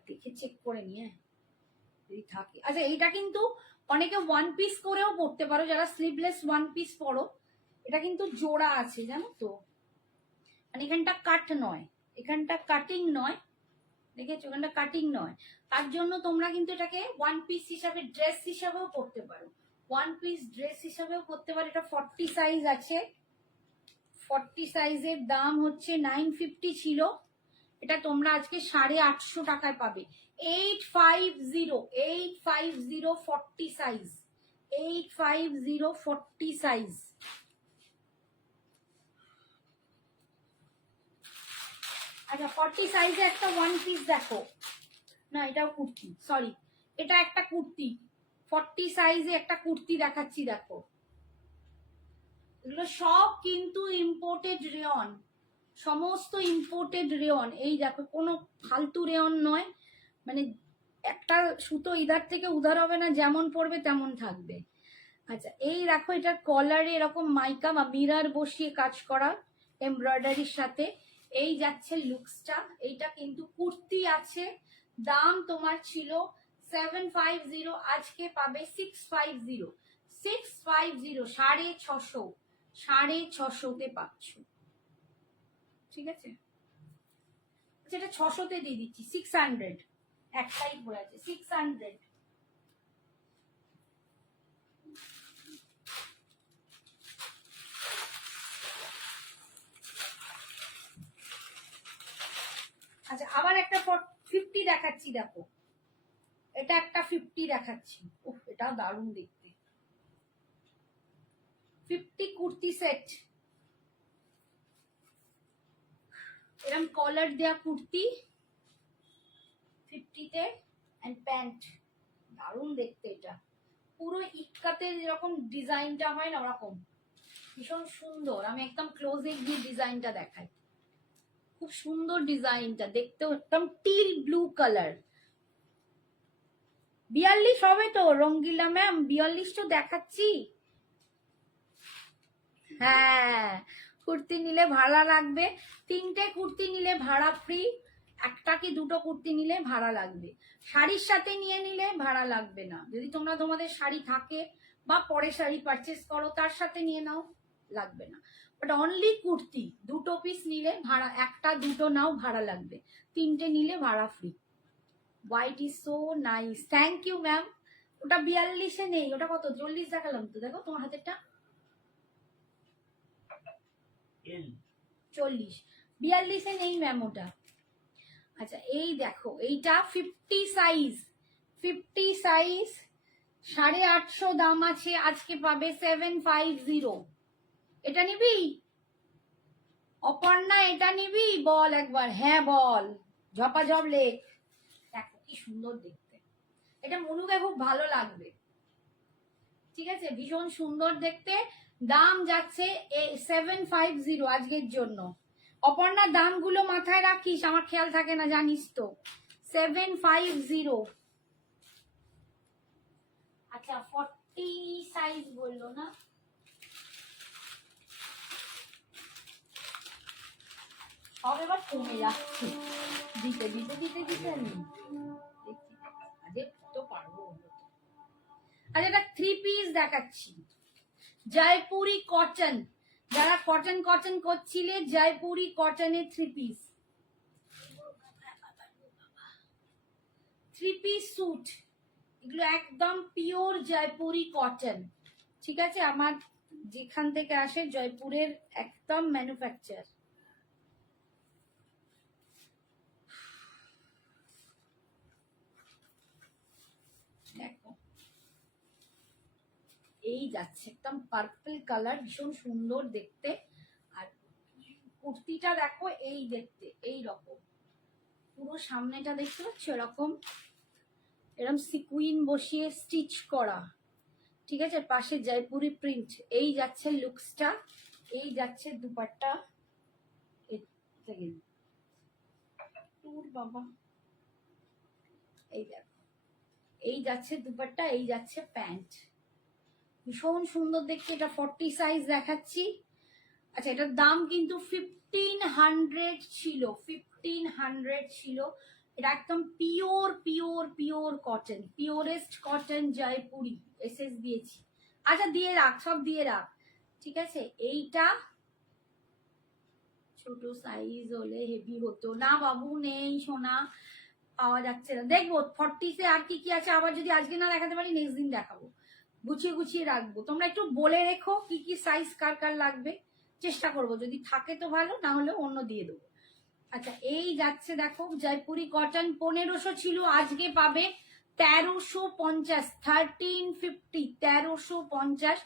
দেখে চেক করে নিয়ে যদি থাকে। আচ্ছা এইটা কিন্তু অনেকে ওয়ান পিস করেও পরতে পারো, যারা স্লিভলেস ওয়ান পিস পরো, এটা কিন্তু জোড়া আছে জানো তো, মানে এখানটা কাট নয়, এখানটা কাটিং নয়, দেখেছো এখানটা কাটিং নয়, তার জন্য তোমরা কিন্তু এটাকে ওয়ান পিস হিসাবে, ড্রেস হিসাবেও পরতে পারো, ওয়ান পিস ড্রেস হিসাবেও পরতে পারো। এটা 40 সাইজ আছে, 40 সাইজের দাম হচ্ছে 950 ছিল, এটা তোমরা আজকে 850 টাকায় পাবে। 850, 850 40 সাইজ, 850 40 সাইজ। আচ্ছা 40 সাইজে একটা ওয়ান পিস দেখো, না এটাও কুর্তি, সরি এটা একটা কুর্তি, 40 সাইজে একটা কুর্তি দেখাচ্ছি দেখো, এগুলো সব কিন্তু ইম্পোর্টেড রেয়ন, সমস্ত ইম্পোর্টেড রেয়ন। এই দেখো কোনো ফালতু রেয়ন নয়, মানে একটা সুতো ইধার থেকে উধার হবে না, যেমন পড়বে তেমন থাকবে। আচ্ছা এই দেখো, এটার কলারে এরকম মাইকা বা মিরার বসিয়ে কাজ করা এমব্রয়ডারির সাথে, এই যাচ্ছে লুকসটা। এইটা কিন্তু কুর্তি আছে, দাম তোমার ছিল 750, আজকে পাবে 650, 650, 650, 650-তে পাচ্ছ, ঠিক আছে। আচ্ছা এটা 600-তে দিয়ে দিচ্ছি, 600, একটাই পড়ে আছে 600। আচ্ছা আবার একটা 50 দেখাচ্ছি দেখো, এটা একটা 50 দেখাচ্ছি, উফ এটা দারুণ দেখতে, 50 কুর্তি সেট, এরকম কলার দেয়া কুর্তি 50-তে এন্ড প্যান্ট, দারুণ দেখতে। এটা পুরো ইক্কাতে যেরকম ডিজাইনটা হয় না ওরকম, ভীষণ সুন্দর। আমি একদম ক্লোজে গিয়ে ডিজাইনটা দেখাই, খুব সুন্দর ডিজাইনটা দেখতে, একদম টিল ব্লু কালার। 42 হবে তো রঙ্গিলা ম্যাম? 42 তো দেখাচ্ছি। হ্যাঁ, কুর্তি নিলে ভাড়া লাগবে। 3টে কুর্তি নিলে ভাড়া ফ্রি, একটা কি দুটো কুর্তি নিলে ভাড়া লাগবে। শাড়ির সাথে নিয়ে নিলে ভাড়া লাগবে না। যদি তোমরা তোমাদের শাড়ি থাকে বা পরে শাড়ি পারচেস করো তার সাথে নিয়ে নাও, লাগবে না। বাট অনলি কুর্তি 2 পিস নিলে ভাড়া, একটা দুটো নাও ভাড়া লাগবে, 3টে নিলে ভাড়া free. White is so nice, thank you ma'am. ওটা 42-এ নেই, ওটা কত 40 দেখালাম তো, দেখো তোমার হাতেরটা 40, 42-এ নেই ম্যাম ওটা। আচ্ছা এই দেখো, এইটা 50 সাইজ, 50 সাইজ 850 দাম আছে, আজকে পাবে 750। এটা নিবি অপর্ণা? এটা নিবি? বল একবার হ্যাঁ বল, ঝপাঝপ লেখ। দেখো কি সুন্দর দেখতে, এটা মনুকে খুব ভালো লাগবে। ঠিক আছে, ভীষণ সুন্দর দেখতে। দাম যাচ্ছে 750 আজকের জন্য। অপর্ণা দামগুলো মাথায় রাখিস, আমার খেয়াল থাকে না জানিস তো। 750। আচ্ছা 40 সাইজ বললো না? সব এবার কমে যাচ্ছে, দিতে দিতে দিতে দিতে আমি আজকে তো পারবো। আচ্ছা এটা 3 পিস দেখাচ্ছি, জয়পুরি কটন। যারা কটন কটন করছিলে, জয়পুরি কটনের 3 পিস, 3 পিস স্যুট। এগুলো একদম পিওর জয়পুরি কটন। ঠিক আছে, আমার যেখান থেকে আসে জয়পুরের একদম ম্যানুফ্যাকচার। দেখো এই যাচ্ছে একদম পার্পল কালার, ভীষণ সুন্দর দেখতে। আর কুর্তিটা দেখো এই দেখতে এই রকম, পুরো সামনেটা দেখতে পাচ্ছ এরকম, এরকম সিকুইন বসিয়ে স্টিচ করা। ঠিক আছে, পাশে জয়পুরি প্রিন্ট। এই যাচ্ছে লুকসটা, এই যাচ্ছে দুপাট্টা, বাবা এই দেখো, এই যাচ্ছে দুপাট্টা, এই যাচ্ছে প্যান্ট, ভীষণ সুন্দর দেখতে। এটা 40 সাইজ দেখাচ্ছি। আচ্ছা এটার দাম কিন্তু 1500 ছিল, 1500 ছিল। এটা একদম pure pure pure cotton, purest cotton Jaipuri, SS দিয়েছি। আচ্ছা দিয়ে রাখ, সব দিয়ে রাখ। ঠিক আছে, এইটা ছোট সাইজ হলে হেভি হতো না বাবু, নেই সোনা, পাওয়া যাচ্ছে না। দেখবো 40-তে আর কি কি আছে, আবার যদি আজকে না দেখাতে পারি নেক্সট দিন দেখাবো, গুছিয়ে গুছিয়ে রাখবো। তোমরা একটু বলে রেখো কি কি সাইজ কার কার লাগবে, চেষ্টা করব, যদি থাকে তো ভালো, না হলে অন্য দিয়ে দেবো। আচ্ছা এই যাচ্ছে দেখো জয়পুরি কটন, 1500 ছিল, আজকে পাবে 1350, 1350, 1350।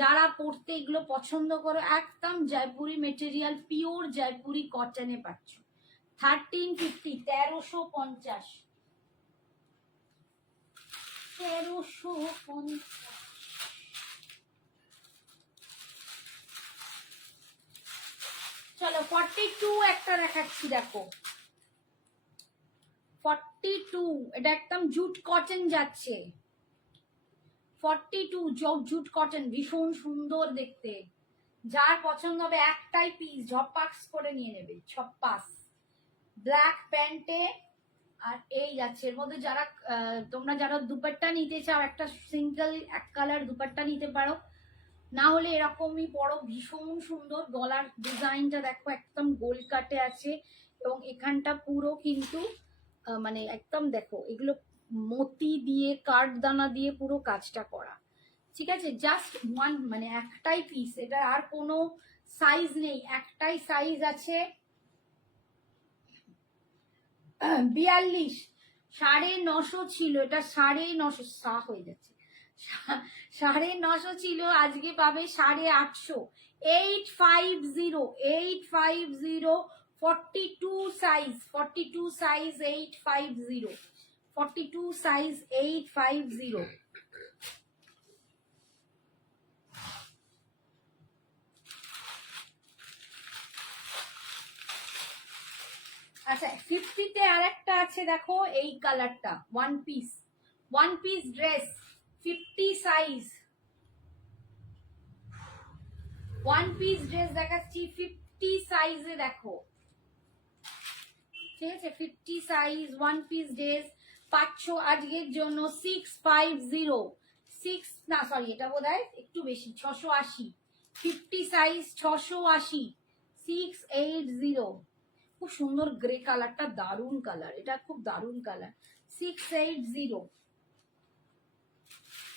যারা পড়তে এগুলো পছন্দ করো, একদম জয়পুরি মেটেরিয়াল, পিওর জয়পুরি কটনে পাচ্ছ 1350, 1350, 1350। চলো 42 একটা দেখাচ্ছি, দেখো 42, এটা একদম জুট কটন যাচ্ছে। 42 জুট কটন, ভীষণ সুন্দর দেখতে। যার পছন্দ হবে একটাই পিস ঝপাক্স করে নিয়ে নেবে, ছপ্পাস। ব্ল্যাক প্যান্টে, আর এই যাচ্ছে এর মধ্যে। যারা তোমরা যারা দুপাট্টা নিতে চাও, একটা সিঙ্গেল এক কালার দুপাট্টা নিতে পারো, না হলে এরকমই পরো, ভীষণ সুন্দর। গলার ডিজাইনটা দেখো একদম গোল কাটে আছে, এবং এখানটা পুরো কিন্তু মানে একদম দেখো এগুলো মতি দিয়ে কাঠদানা দিয়ে পুরো কাজটা করা। ঠিক আছে, জাস্ট ওয়ান, মানে একটাই পিস, এটা আর কোনো সাইজ নেই, একটাই সাইজ আছে 42। 950 ছিল, এটা 950 হয়ে যাচ্ছে, 950 ছিল, আজকে পাবে 850। 850, 850 42 সাইজ, 42 সাইজ 850, 42 সাইজ 850। আচ্ছা 50-তে আরেকটা আছে দেখো, এই কালারটা one piece dress 50 size, one piece dress দেখাচ্ছি 50 সাইজে দেখো, ঠিক আছে 50 সাইজ ওয়ান পিস ড্রেস পাচ্ছ আজকের জন্য 650, 6 না সরি এটা বোধহয় একটু বেশি 680, 50 সাইজ 680, 680। খুব সুন্দর গ্রে কালারটা, দারুন কালার, এটা খুব দারুন কালার 680।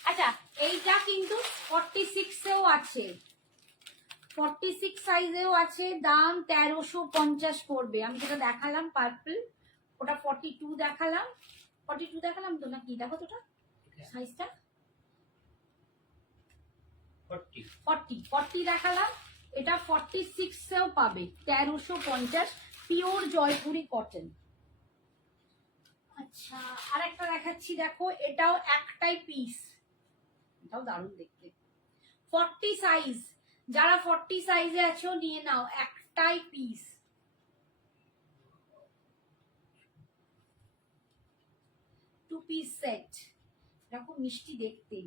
আচ্ছা এইটা কিন্তু 46-এও আছে, 46 সাইজেও আছে, দাম 1350 পড়বে। আমি যেটা দেখালাম পার্পল ওটা 42 দেখালাম, 42 দেখালাম তো নাকি, দেখো তো ওটা সাইজটা 40 দেখালাম, এটা 46-এও পাবে 1350, পিওর জয়পুরি কটন। আচ্ছা আরেকটা দেখাচ্ছি দেখো, এটাও একটাই পিস, এটাও দারুণ দেখতে, 40 সাইজ, যারা 40 সাইজে আছো নিয়ে নাও, একটাই পিস, টু পিস সেট, এরকম মিষ্টি দেখতে।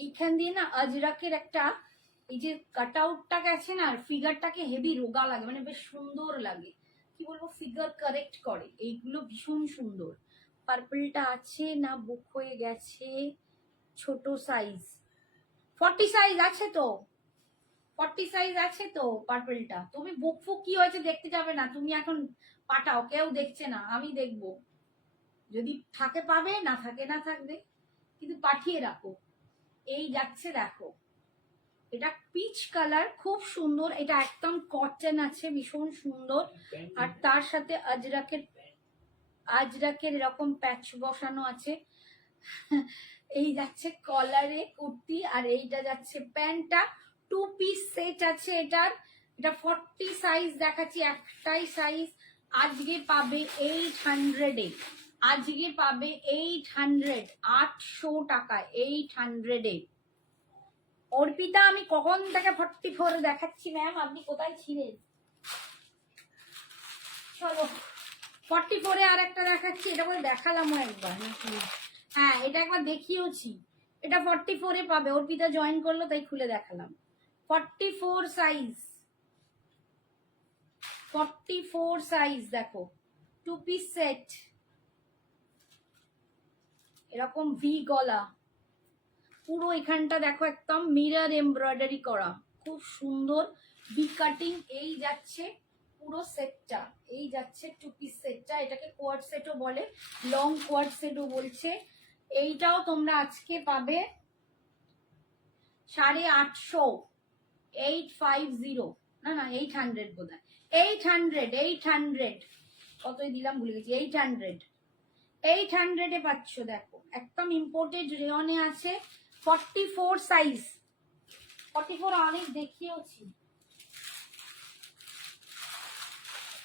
এইখান দিয়ে না আজরাকের একটা এই যে কাট আউটটা গেছে না, আর ফিগারটাকে হেভি রোগা লাগে, মানে বেশ সুন্দর লাগে, কি বলবো ফিগার কারেক্ট করে, এইগুলো ভীষণ সুন্দর। পার্পলটা আছে না বুক হয়ে গেছে, ছোট সাইজ 40 সাইজ আছে তো, 40 সাইজ আছে তো পার্পলটা। তুমি বুক ফুক কি হয়েছে দেখতে যাবে না, তুমি এখন পাঠাও, কেউ দেখছে না, আমি দেখবো, যদি থাকে পাবে, না থাকে না থাকবে, কিন্তু পাঠিয়ে রাখো। এই যাচ্ছে দেখো, এটা পিচ কালার, খুব সুন্দর, এটা একদম কটন আছে, ভীষণ সুন্দর, আর তার সাথে আজরাকের এরকম প্যাচ বসানো আছে। এই যাচ্ছে কলারে কুর্তি, আর এইটা যাচ্ছে প্যান্টটা, টু পিস সেট আছে এটার, এটা 40 সাইজ দেখাচ্ছি, একটাই সাইজ, আজকে পাবে 800-এ, আজকে পাবে 800, 800 টাকায় 800-এ। অর্পিতা আমি কখন থেকে 44 দেখাচ্ছি ম্যাম, আপনি কোথায় ছিলেন? চলো 44-এ আর একটা দেখাচ্ছি, এটা বলে দেখালামও একবার নাকি, হ্যাঁ এটা একবার দেখিয়েওছি, এটা 44-এ পাবে, অর্পিতা জয়েন করলো তাই খুলে দেখালাম। 44 সাইজ, 44 সাইজ দেখো, টু পিস সেট, এরকম ভি গলা, পুরো এখানটা দেখো একদম মিরর এমব্রয়ডারি করা, খুব সুন্দর ভি কাটিং। এই যাচ্ছে পুরো সেটটা, এই যাচ্ছে টু পিস সেটটা, এটাকে কোয়াড সেটও বলে, লং কোয়াড সেটও বলছে। এইটাও তোমরা আজকে পাবে 850, 850 না না 800 বোধহয়, 800 কতই দিলাম ভুলে গেছি, 800-এ পাচ্ছ দেখো, একদম ইম্পোর্টেড রেয়নে আছে, 44 সাইজ, 44 অনেক দেখিয়েওছি।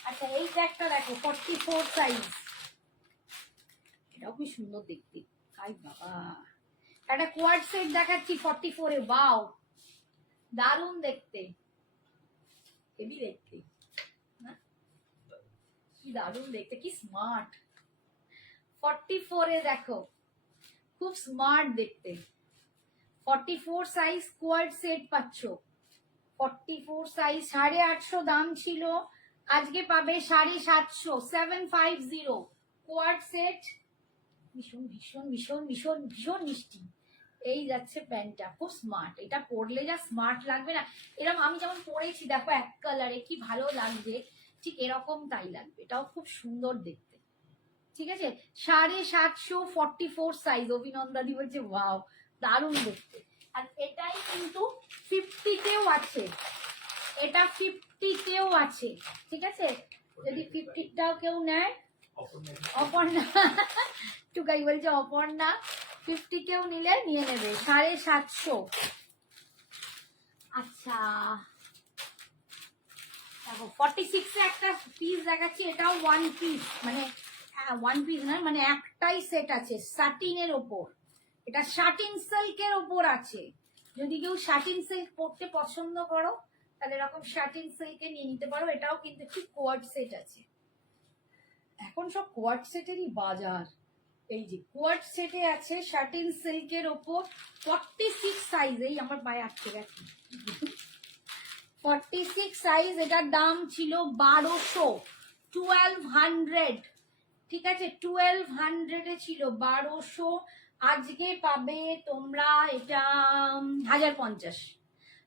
আচ্ছা এইটা একটা দেখো 44 সাইজ, এটাও খুব সুন্দর দেখতে, হাই বাবা, একটা কোয়াড সেট দেখাচ্ছি 44-এ, বাও দারুণ দেখতে, হেভি দেখতে, কি দারুণ দেখতে, কি স্মার্ট, 44-এ দেখো খুব স্মার্ট দেখতে, 44 সাইজ কোয়াড সেট পাচ্ছ, 44 সাইজ 850 দাম ছিল, আজকে পাবে 750, 750 কোয়াড সেট, ভীষণ ভীষণ ভীষণ ভীষণ ভীষণ মিষ্টি। এই যাচ্ছে প্যান্টটা, খুব স্মার্ট, এটা পরলে যা স্মার্ট লাগবে না, এরকম আমি যেমন পরেছি দেখো এক কালারে, কি ভালো লাগবে, ঠিক এরকম তাই লাগবে, এটাও খুব সুন্দর দেখতে, ঠিক আছে 750, 44 সাইজ, অভিনন্দাদি বলছে ওয়াও দারুণ দেখতে। আর এটাই কিন্তু 50-তেও আছে, এটা 50-তেও আছে, ঠিক আছে, যদি 50টাও কেউ নেয়, অপর্ণা টুকাই বলছে অপর্ণা 50 কেউ নিলে নিয়ে নেবে 750। আচ্ছা দেখো 46 এ একটা পিস দেখাচ্ছি, এটাও ওয়ান পিস, মানে ওয়ান পিস নয়, মানে একটাই সেট আছে সাটিনের ওপর। এটা শাটিন সিল্কের ওপর আছে। যদি কেউ শাটিন সিল্ক পরতে পছন্দ করো তাহলে এরকম শাটিন সিল্কে নিয়ে নিতে পারো। এটাও কিন্তু একটু কোয়ার্ড সেট আছে। এখন সব কোয়ার্ড সেটেরই বাজার। এই যে কোয়ার্ড সেটে আছে শাটিন সিল্কের ওপর 46 সাইজ। এই আমার পায়ে আটকে গেছে। 46 সাইজ, এটার দাম ছিল 1200, ঠিক আছে, 1200 ছিল, 1200। আজকে পাবে তোমরা এটা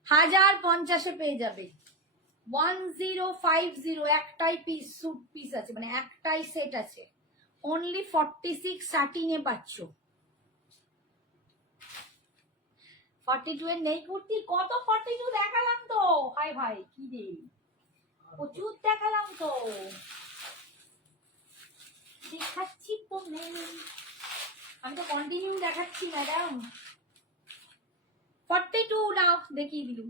1050 পেয়ে যাবে। 1050, একটাই পিস, স্যুট পিস আছে, মানে একটাই সেট আছে। অনলি 46 শাটিনে পাচ্ছ। 42 এর নেই কুর্তি? কত 42 দেখালাম তো। হাই ভাই কি রে, প্রচুর দেখালাম তো, দেখাচ্ছি তো নেই, আমি তো কন্টিনিউ দেখাচ্ছি ম্যাডাম। 42 নাও দেখিয়ে দিলুম।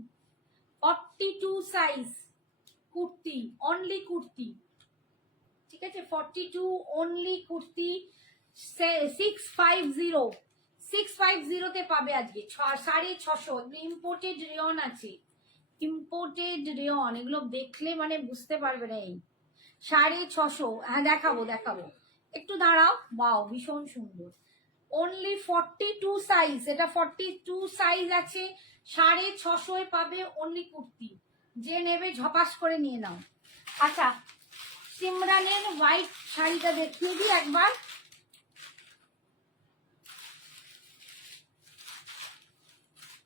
42 সাইজ কুর্তি, অনলি কুর্তি, ঠিক আছে, 42 অনলি কুর্তি। 650 তে পাবে আজকে 650। ইম্পোর্টেড রেয়ন আছে, ইম্পোর্টেড রেয়ন, এগুলো দেখলে মানে বুঝতে পারবে না। এই 650, হ্যাঁ দেখাবো, একটু দাঁড়াও। বাও, ভীষণ সুন্দর। অনলি 42 সাইজ, এটা 42 সাইজ আছে, 650 পাবে অনলি কুর্তি। যে নেবে ঝপাস করে নিয়ে নাও। আচ্ছা, সিমরানের হোয়াইট শাড়িটা দেখিয়ে দিই একবার।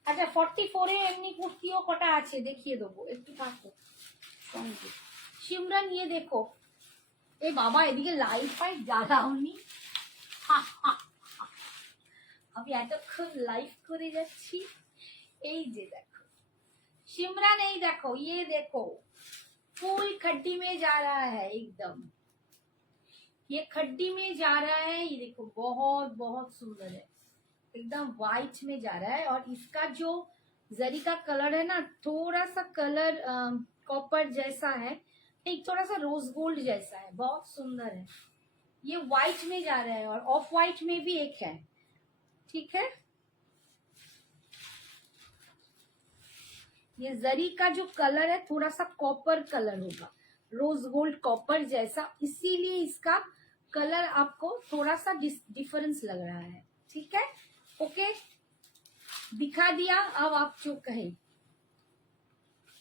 আচ্ছা, 44 এ এমনি কুর্তিও কটা আছে দেখিয়ে দেবো, একটু থাকো সঙ্গে। সিমরান নিয়ে দেখো। এ বাবা, এদিকে লাইট ফাইট জ্বালাওনি, আমি এতক্ষণ লাইভ করে যাচ্ছি। এই যে দেখো सिमरन, यही देखो, ये देखो, फूल खड्डी में जा रहा है एकदम, ये खड्डी में जा रहा है। ये देखो बहुत बहुत सुंदर है, एकदम वाइट में जा रहा है। और इसका जो जरी का कलर है ना, थोड़ा सा कलर कॉपर जैसा है, एक थोड़ा सा रोज गोल्ड जैसा है, बहुत सुंदर है। ये व्हाइट में जा रहा है और ऑफ व्हाइट में भी एक है, ठीक है। ये जरी का जो कलर है थोड़ा सा कॉपर कलर होगा, रोज गोल्ड कॉपर जैसा, इसीलिए इसका कलर आपको थोड़ा सा डिफरेंस लग रहा है, ठीक है। ओके, दिखा दिया, अब आप जो कहे।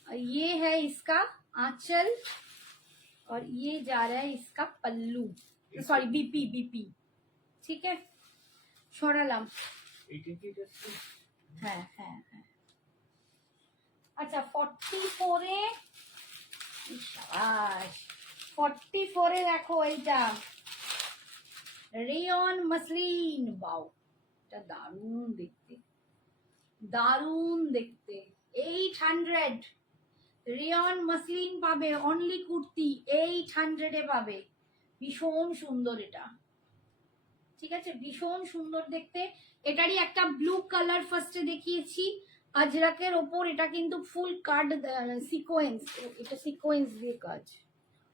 ये है इसका आंचल और ये जा रहा है इसका पल्लू, सॉरी बीपी, ठीक है। छोड़ालाम, হ্যাঁ হ্যাঁ হ্যাঁ। আচ্ছা, 44 এ, শাবাশ, 44 এ দেখো এইটা রেয়ন মসলিন। বাও, এটা দারুণ দেখতে, দারুণ দেখতে। 800 রেয়ন মসলিন পাবে, অনলি কুর্তি 800 এ পাবে। ভীষণ সুন্দর এটা, ঠিক আছে, ভীষণ সুন্দর দেখতে। এটারই একটা ব্লু কালার ফার্স্টে দেখিয়েছি আজরাকের ওপর, এটা কিন্তু ফুল কাট সিকোয়েন্স, এটা সিকোয়েন্স দিয়ে কাজ।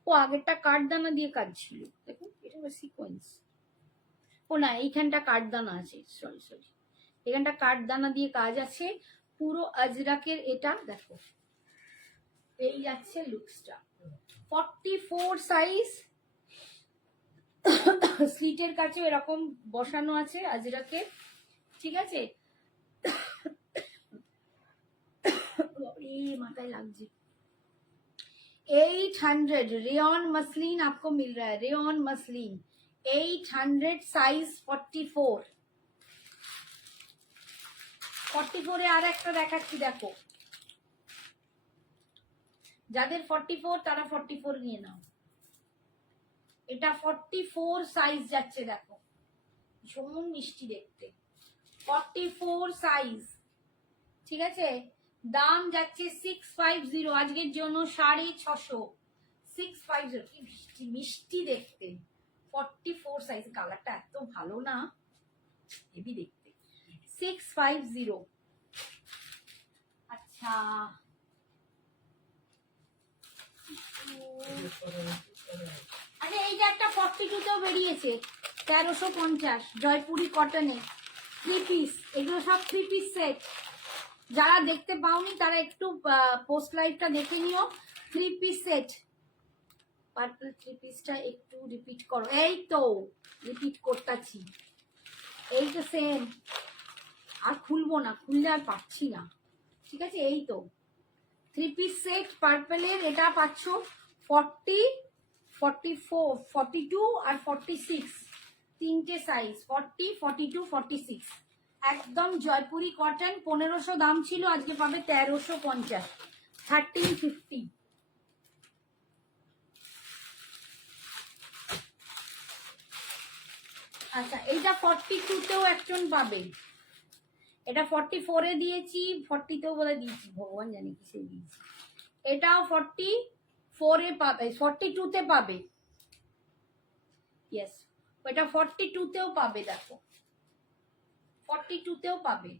ও আগেরটা কাঠদানা দিয়ে কাজ ছিল, দেখুন এটা সিকোয়েন্স। ও না, এইখানটা কাঠদানা আছে, সরি, এখানটা কাঠদানা দিয়ে কাজ আছে পুরো আজরাকের। এটা দেখো, এই যাচ্ছে লুকসটা। 44 সাইজ, স্লিটের কাছে এরকম বসানো আছে আজরাকের, ঠিক আছে। माथा লাগছে। 800 रेयन मसलिन आपको मिल रहा है, रेयन मसलिन 800 साइज 44। 44 এ আর একটা দেখাচ্ছি, দেখো যাদের 44 তারা 44 নিয়ে নাও। এটা 44 সাইজ যাচ্ছে, দেখো ভীষণ মিষ্টি দেখতে, 44 সাইজ, ঠিক আছে। দাম যাচ্ছে 650 আজকের জন্য, 650, 650। কি মিষ্টি মিষ্টি দেখতে, 44 সাইজ, কালারটা এত ভালো না, হেভি দেখতে, 650। আচ্ছা, আচ্ছা এই যে একটা 42 তেও বেরিয়েছে 1350 জয়পুরি কটনে 3 পিস, এগুলো সব 3 পিস সেট। যারা দেখতে পাওনি তারা একটু পোস্ট লাইভটা দেখে নিও। 3 পিস সেট, পার্পল 3 পিসটা একটু রিপিট করো। এই তো রিপিট করতেছি, এই তো সেম, আর খুলবো না, খুললে আর পাচ্ছি না। ঠিক আছে, এই তো 3 পিস সেট পার্পলের, এটা পাচ্ছ 40, 44, 42 আর 46, তিনটে সাইজ 40, 42, 46, একদম জয়পুরি কটন। 1500 দাম ছিল, আজকে পাবে 1350, 1350। আচ্ছা এইটা 42 তেও একজন পাবে, এটা 44 এ দিয়েছি, 40 তেও বলে দিয়েছি, ভগবান জানি কিসে দিয়েছি। এটাও 44 এ পাবে, 42 তে পাবে, ইয়েস ওটা 42 তেও পাবে, দেখো 42 তেও পাবে।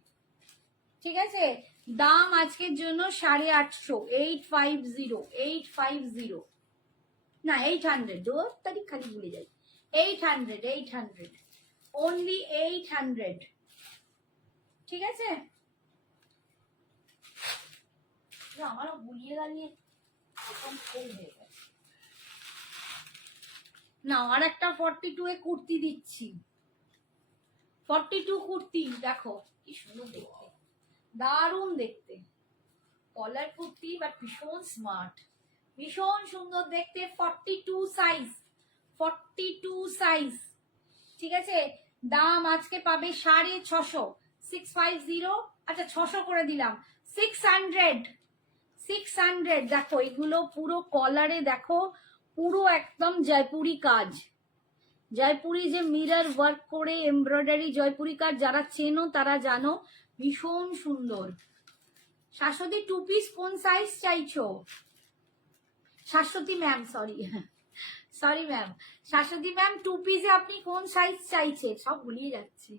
ঠিক আছে, দাম আজকের জন্য 850, 850, 850 না 800, 2 তারিখ খালি ভুলে যাই। 800, 800 অনলি 800। ঠিক আছে, আমারও গুলিয়ে গালিয়ে এখন ফেল হয়ে গেছে। না আর একটা 42 এ কুর্তি দিচ্ছি, 42 কুর্তি দেখো কি সুন্দর দেখতে, দারুণ দেখতে, কলার কুর্তি বাট ভীষণ স্মার্ট, ভীষণ সুন্দর দেখতে। 42 সাইজ, 42 সাইজ। ঠিক আছে, দাম আজকে পাবে 650, 650, আচ্ছা 600 করে দিলাম, 600, 600। দেখো এগুলো পুরো কলারে, দেখো পুরো একদম জয়পুরি কাজ, জয়পুরি যে মিরর ওয়ার্ক করে এমব্রয়ডারি জয়পুরি কাজ, যারা চেনো তারা জানো, ভীষণ সুন্দর। শাশ্বতী 2 পিস কোন সাইজ চাইছো? Shashwati ma'am, sorry ma'am, Shashwati ma'am 2 পিসে আপনি কোন সাইজ চাইছে? সব ভুলিয়ে যাচ্ছে।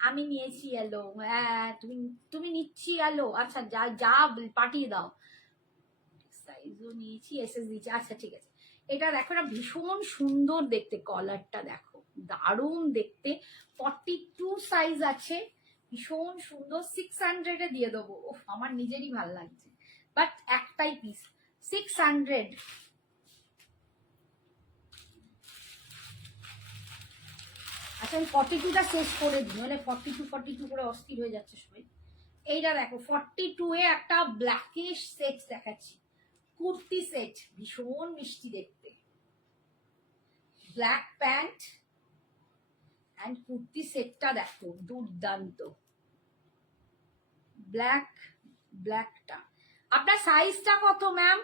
আমি নিয়েছি এলো, হ্যাঁ তুমি নিচ্ছি এলো, আচ্ছা যা যা পাঠিয়ে দাও। সাইজও নিয়েছি, এসএস দিয়েছি, আচ্ছা ঠিক আছে। এটা দেখো, এটা ভীষণ সুন্দর দেখতে, কলারটা দেখো দারুণ দেখতে। 42 সাইজ আছে, ভীষণ সুন্দর। 600 এ দিয়ে দেবো, আমার নিজেরই ভাল লাগছে, বাট একটাই পিস, 600। আচ্ছা আমি 42টা শেষ করে দিই, মানে 42 করে অস্থির হয়ে যাচ্ছে সবাই। এইটা দেখো 42 এ একটা ব্ল্যাকিশ সেট দেখাচ্ছি, কুর্তি সেট, ভীষণ মিষ্টি দেখতে, ব্ল্যাক প্যান্ট অ্যান্ড কুর্তি সেটটা দেখো দুর্দান্ত, ব্ল্যাকটা। আপনার সাইজটা কত ম্যাম?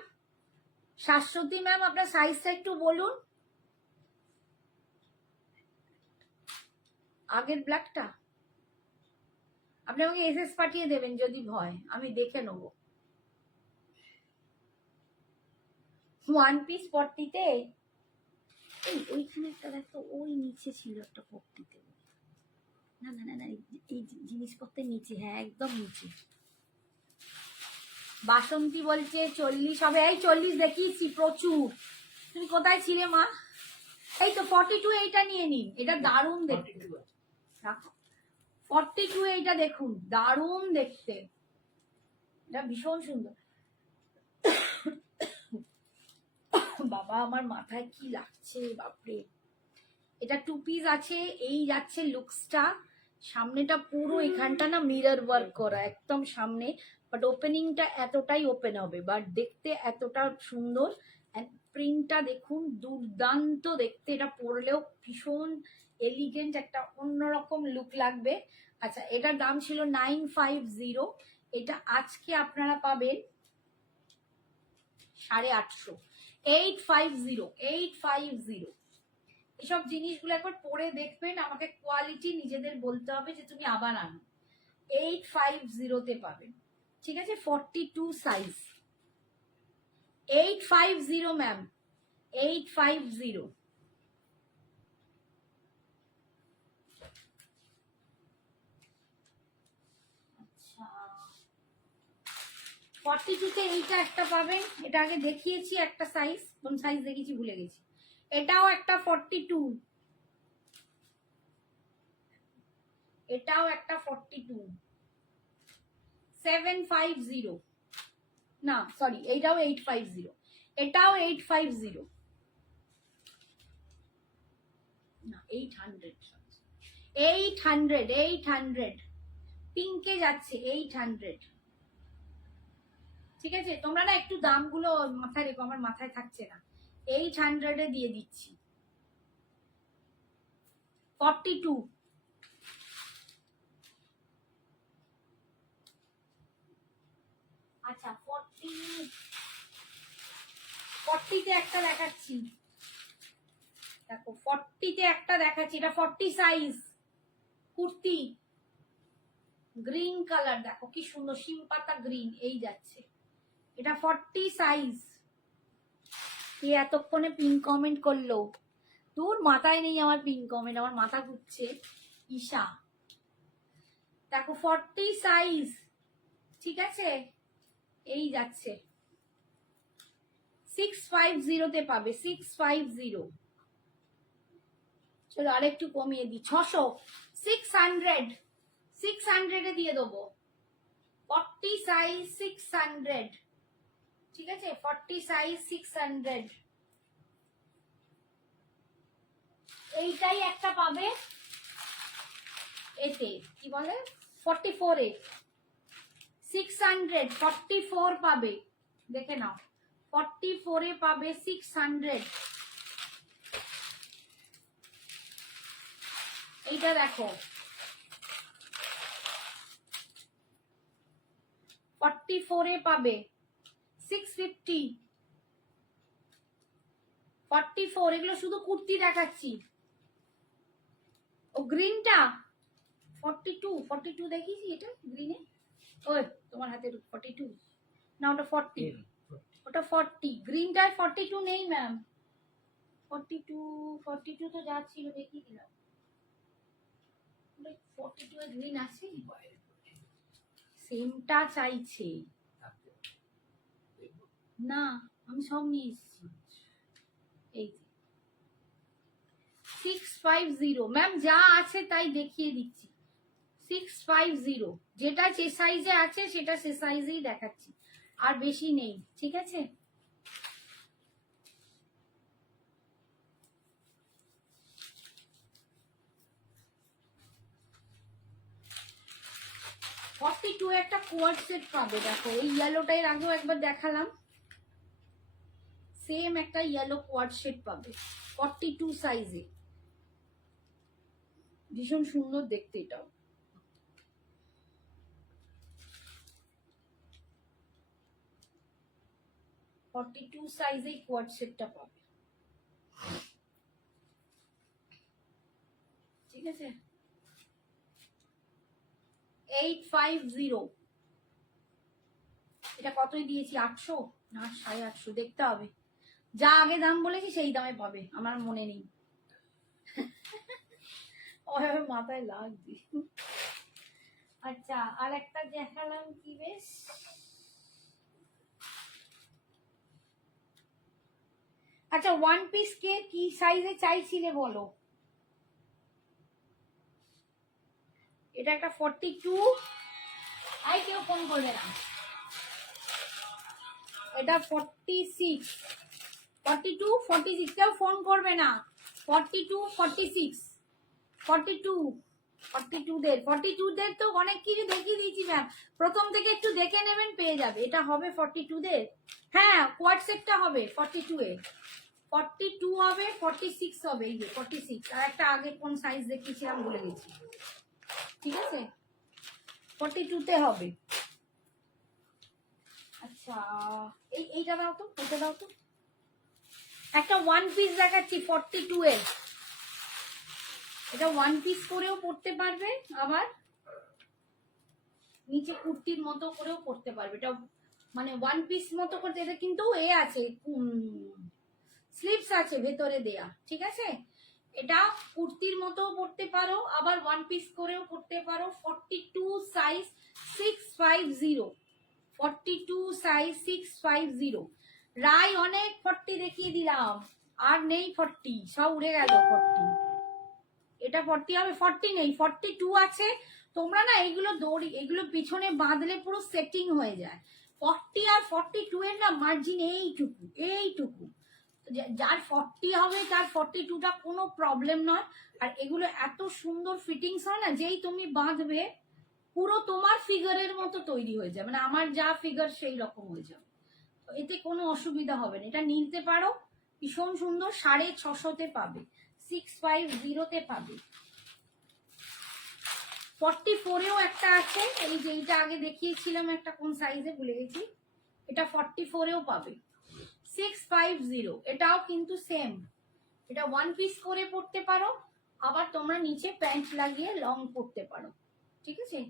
শাশ্বতী ম্যাম আপনার সাইজটা একটু বলুন। আগের ব্ল্যাকটা আপনি আমাকে এসএস পাঠিয়ে দেবেন যদি ভয়, আমি দেখে নেবো। 1 পিস 40-তে, এই ওইখানে একটা দেখো, ওই নিচে ছিল একটা 40-তে, না না না না এই জিনিসপত্রের নিচে, হ্যাঁ একদম নিচে। বাসন্তী বলছে 40 হবে, এই 40 দেখিয়েছি প্রচুর। তুমি কোথায় ছিলে মা? এই তো 42, এইটা নিয়ে নিন, এটা দারুণ দেখতে। 42 এইটা দেখুন, দারুণ দেখতে, এটা ভীষণ সুন্দর। বাবা আমার মাথায় কি লাগছে বাপরে। এটা 2 পিস আছে, এই যাচ্ছে লুকসটা, সামনেটা পুরো এখানটা না মিরর ওয়ার্ক করা একদম সামনে, বাট ওপেনিংটা এতটাই ওপেন হবে, বাট দেখতে এতটা সুন্দর। প্রিন্টটা দেখুন দুর্দান্ত দেখতে, এটা পরলেও ভীষণ এলিগেন্ট, একটা অন্যরকম লুক লাগবে। আচ্ছা এটার দাম ছিল 950, এটা আজকে আপনারা পাবেন 850, 850, 850। এসব জিনিসগুলো একবার পরে দেখবেন, আমাকে কোয়ালিটি নিজেদের বলতে হবে যে তুমি আবার আনো। 850-তে পাবেন, ঠিক আছে। 42 সাইজ, 850 ম্যাম, 850। আচ্ছা 42 তে এইটা একটা পাবেন, এটা আগে দেখিয়েছি একটা সাইজ, কোন সাইজ দেখিয়েছি ভুলে গেছি। এটাও একটা 42, এটাও একটা 42, 750, না সরি এইটাও 850, এটাও 850, না 800, 800, 800 পিঙ্কে যাচ্ছে 800। ঠিক আছে, তোমরা না একটু দামগুলো মাথায় রেখো, আমার মাথায় থাকছে না। 800 দিয়ে দিচ্ছি। 42, আচ্ছা 40 তে একটা দেখাচ্ছি, দেখো 40 তে একটা দেখাচ্ছি, এটা 40 সাইজ কুর্তি, গ্রিন কালার, দেখো কি সুন্দর শিম পাতা গ্রিন, এই যাচ্ছে, এটা 40 সাইজ। কে এতক্ষণে পিন কমেন্ট করলো? তোর মাথায় নেই আমার পিন কমেন্ট, আমার মাথা ঘুরছে। ঈশা, দেখো 40 সাইজ, ঠিক আছে, এই যাচ্ছে 650 তে পাবে, 650। চলো আরেকটু কমিয়ে দিই, 600, 600, 600 এ দিয়ে দেবো। 40 সাইজ 600, ঠিক আছে, 40 সাইজ 600। এইটাই একটা পাবে এতে, কি বলে 44 এ, 600, 44 পাবে, দেখে নাও 44 এ পাবে 600। এইটা দেখো 44 এ পাবে 650, 44, এগুলো শুধু কুর্তি দেখাচ্ছি। ও গ্রিনটা 42, 42 দেখিয়েছি, এটা গ্রিনে, ওই তোমার হাতে 42 না, ওটা 40, ওটা 40, গ্রিনটায় 42 নেই ম্যাম, 42, 42 তো যা ছিল দেখিয়ে দিলাম, 42 এর গ্রিন আছে, সেমটা চাইছে না, আমি সব নিয়ে এসেছি। এই 650 ম্যাম, যা আছে তাই দেখিয়ে দিচ্ছি, 650, যেটা যে সাইজে আছে সেটা সে সাইজেই দেখাচ্ছি, আর বেশি নেই, ঠিক আছে। ফর্টি টু একটা কোয়ার্ড সেট পাবে, দেখো এই ইয়েলোটাই আগেও একবার দেখালাম, সেম একটা ইয়েলো কোয়ার্ড সেট পাবে 42 সাইজে, ভীষণ সুন্দর দেখতে এটাও। ফর্টি টু সাইজে কোয়ার্ড সেটটা পাবে, ঠিক আছে। 850, এটা কতই দিয়েছি, 800 না 850, দেখতে হবে, যা আগে দাম বলেছি সেই দামে পাবে, আমার মনে নেই, ওইভাবে মাথায় লাগবে। আচ্ছা আর একটা দেখালাম কি বেশ, আচ্ছা ওয়ান পিস কে কি সাইজে চাইছিলে বলো, এটা একটা 42, আই কেউ ফোন করবে না, এটা 46, 42, 46, কেউ ফোন করবে না, 42, 46, 42, 42 দের, 42 দের তো অনেক কিছু দেখিয়ে দিয়েছি ম্যাম, প্রথম থেকে একটু দেখে নেবেন পেয়ে যাবে, এটা হবে 42 দের, হ্যাঁ কোয়াড সেটটা হবে 42 এ, 42 হবে, 46 হবে, এই যে 46, আর একটা আগে কোন সাইজ দেখিয়েছিলাম ভুলে গেছি, ঠিক আছে, 42 তে হবে। আচ্ছা এইটা দাও তো, এটা দাও তো, একটা ওয়ান পিস দেখাচ্ছি 42 এর, এটা ওয়ান পিস করেও পড়তে পারবে, আবার নিচে কুর্তির মতো করেও পড়তে পারবে, এটা মানে ওয়ান পিস মতো করতে, এটা কিন্তু এ আছে স্লিপস আছে ভেতরে দেয়া, ঠিক আছে, এটা কুর্তির মতো পড়তে পারো, আবার ওয়ান পিস করেও পড়তে পারো, 42 সাইজ 650, 42 সাইজ 650। রাই অনেক 40 দেখিয়ে দিলাম, আর নেই 40, সব উড়ে গেল 40। এটা 40 হবে, 40 নেই, 42 আছে। তোমরা না এইগুলো দড়ি এগুলো পিছনে বাঁধলে পুরো সেটিং হয়ে যায়। 40 আর 42 এর না মার্জিন এইটুকু এইটুকু। যার 40 হবে তার 42টা কোনো প্রবলেম নয়। আর এগুলো এত সুন্দর ফিটিংস হয় না, যেই তুমি বাঁধবে পুরো তোমার ফিগারের মতো তৈরি হয়ে যাবে, মানে আমার যা ফিগার সেই রকম হয়ে যাবে। তো এতে কোনো অসুবিধা হবে না, এটা নিতে পারো। ভীষণ সুন্দর, 650-তে পাবে, 650-তে পাবে। 44-এও একটা আছে, এই যে এইটা আগে দেখিয়েছিলাম একটা, কোন সাইজে ভুলে গেছি। এটা 44-এও পাবে, 650। এটাও কিন্তু সেম, এটা ওয়ান পিস করে পড়তে পারো, আবার তোমরা নিচে প্যান্ট লাগিয়ে লং পড়তে পারো, ঠিক আছে।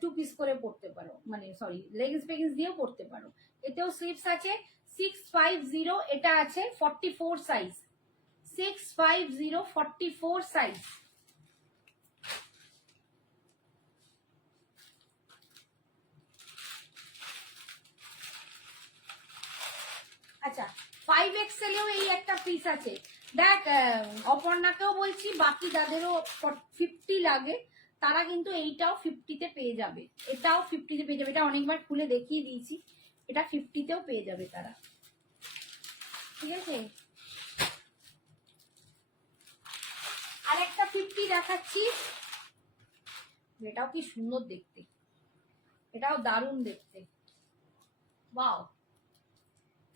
2 পিস করে পড়তে পারো, মানে সরি লেগিংস পেগিংস দিয়েও পড়তে পারো। এতেও স্লিপস আছে। 650 এটা আছে 44 সাইজ, 650 44 সাইজ। আচ্ছা 5XL-এও এই একটা পিস আছে। দেখ অপর্ণাকেও বলছি, বাকি যাদেরও 50 লাগে তারা কিন্তু এইটাও 50-তে পেয়ে যাবে, এটাও 50-তে পেয়ে যাবে। এটা অনেকবার খুলে দেখিয়ে দিয়েছি, এটা 50-তেও পেয়ে যাবে তারা, ঠিক আছে। আর একটা 50 দেখাচ্ছি, এটাও কি সুন্দর দেখতে, এটাও দারুণ দেখতে, ওয়াও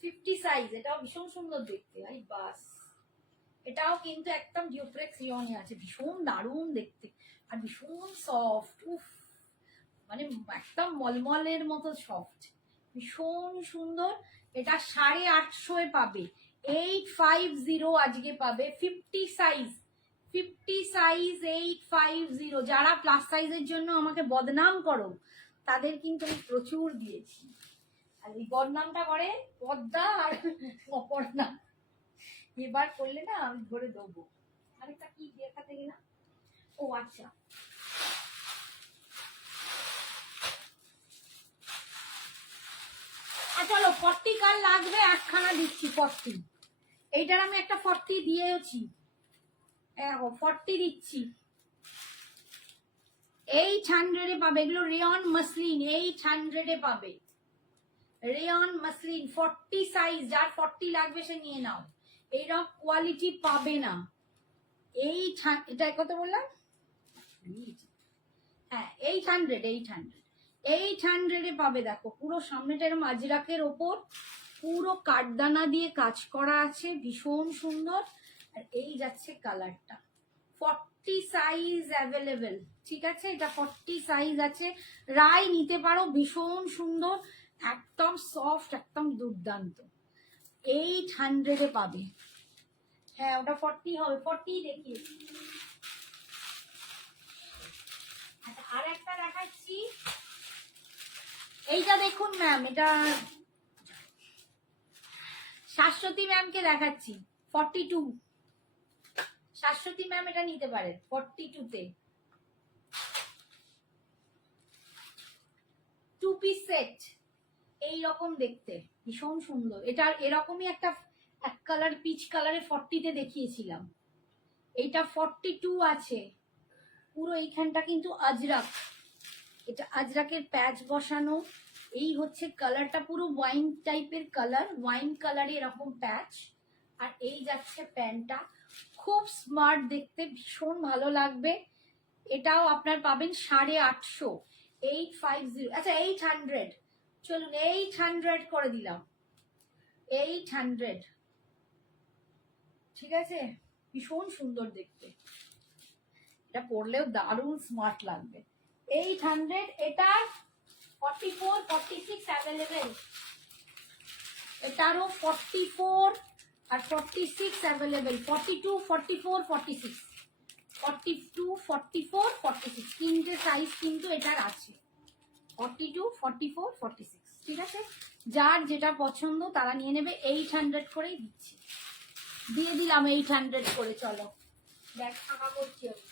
50 সাইজ, এটাও ভীষণ সুন্দর দেখতে। আই বাস, এটাও কিন্তু একদম ডিউপ্লেক্স রিয়নে আছে, ভীষণ দারুণ দেখতে আর ভীষণ সফট। উফ, মানে একদম মলমলের মতো সফট, ভীষণ সুন্দর। এটা 850-এ পাবে, 850 আজকে পাবে। 50 সাইজ, 50 সাইজ 850। যারা প্লাস সাইজের জন্য আমাকে বদনাম করো তাদের কিন্তু আমি প্রচুর দিয়েছি। আর এই বদনামটা করে পদ্মা আর অপর্ণা, এবার করলে না আমি ধরে দেবো। আরেকটা কি দেখাতে গেলাম, ও আচ্ছা চলো 40 কার লাগবে, একখানা দিচ্ছি 40। এইটার আমি একটা 40 দিয়েছি, 40 দিচ্ছি। 800-এ পাবে, এগুলো রেয়ন মাসলিন, 800-এ পাবে রেয়ন মাসলিন। 40 সাইজ, যার 40 লাগবে সে নিয়ে নাও, এইরকম কোয়ালিটি পাবে না। এটা কত বললাম, হ্যাঁ 800-এ পাবে। দেখো পুরো সামনেটা এরকম আজরাকের ওপর পুরো কাঠদানা দিয়ে কাজ করা আছে, ভীষণ সুন্দর। আর এই যাচ্ছে কালারটা, 40 সাইজ অ্যাভেলেবেল, ঠিক আছে। এটা 40 সাইজ আছে, রাই নিতে পারো, ভীষণ সুন্দর, একদম সফট, একদম দুর্দান্ত। 800-এ পাবে, হ্যাঁ ওটা 40 হবে, 40 দেখিয়েছি। আচ্ছা আর একটা দেখাচ্ছি, এইটা দেখুন ম্যাম, এটা শাশ্বতী ম্যামকে দেখাচ্ছি, 42। শাশ্বতী ম্যাম এটা নিতে পারেন 42-তে, 2 পিস সেট, এইরকম দেখতে ভীষণ সুন্দর। এটা এরকমই একটা এক কালার পিচ কালারে 40-তে দেখিয়েছিলাম, এইটা 42 আছে। পুরো এইখানটা কিন্তু আজরাক, এটা আজরাকের প্যাচ বসানো। এই হচ্ছে কালারটা, পুরো ওয়াইন টাইপের কালার, ওয়াইন কালারে এরকম প্যাচ। আর এই যাচ্ছে প্যান্টটা, খুব স্মার্ট দেখতে, ভীষণ ভালো লাগবে। এটাও আপনার পাবেন 850, 850। আচ্ছা 800, চলুন 800 করে দিলাম, 800, ঠিক আছে। ভীষণ সুন্দর দেখতে, এটা পরলেও দারুণ স্মার্ট লাগবে। 800, এটা 44 46 অ্যাভেলেবেল, এটারও 44 আর 46 অ্যাভেলেবেল, 42 44 46, 42 44 46 তিনটে সাইজ কিন্তু এটার আছে, 42 44 46, ঠিক আছে। যার যেটা পছন্দ তারা নিয়ে নেবে। 800 করেই দিচ্ছি, দিয়ে দিলাম 800 করে। চলো দেখ ফাঁকা করছি আমি।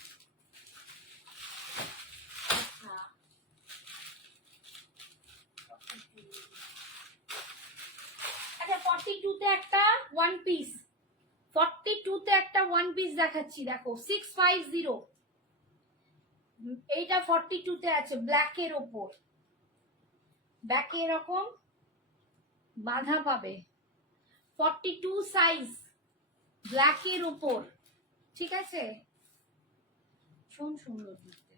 ওয়ান পিস 42 তে একটা ওয়ান পিস দেখাচ্ছি, দেখো 650। এইটা 42 তে আছে, ব্ল্যাকের ওপর, ব্যাকে এরকম বাঁধা পাবে, 42 সাইজ, ব্ল্যাকের ওপর, ঠিক আছে, সুন্দর দেখতে।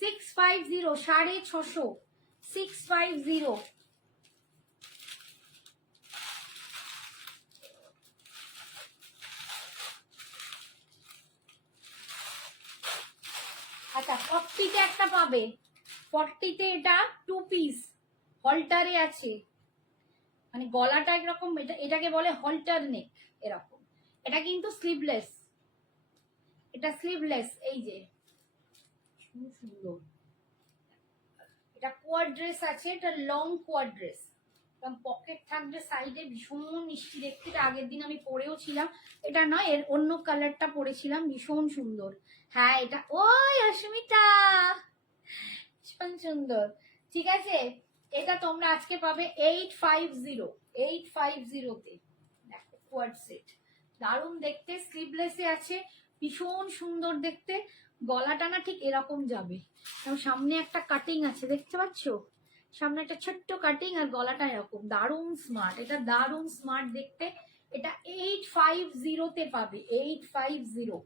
650, 650, 650। আচ্ছা 40 তে একটা পাবে, 40 তে এটা 2 পিস হল্টারে আছে, মানে গলাটা একরকম, এটাকে বলে হল্টার নেক এরকম। এটা কিন্তু স্লিভলেস, এটা স্লিভলেস, এই যে সুন্দর। এটা কোয়াড ড্রেস আছে, এটা লং কোয়াড ড্রেস, পকেট থাকবে সাইডে, ভীষণ মিষ্টি দেখতে। এটা আগের দিন আমি পরেও ছিলাম, এটা নয় এর অন্য কালারটা পরেছিলাম, ভীষণ সুন্দর। হ্যাঁ এটা, ওই অস্মিতা, ভীষণ সুন্দর, ঠিক আছে। এটা তোমরা আজকে পাবে 850, 850 তে। দেখো কোয়াড সেট, দারুণ দেখতে, স্লিভলেসে আছে, ভীষণ সুন্দর দেখতে। গলাটা না ঠিক এরকম যাবে, এবং সামনে একটা কাটিং আছে, দেখতে পাচ্ছ, সামনে একটা ছোট্ট কাটিং, আর গলাটা এরকম, দারুণ স্মার্ট, এটা দারুণ স্মার্ট দেখতে। এটা 850 তে পাবে, 850,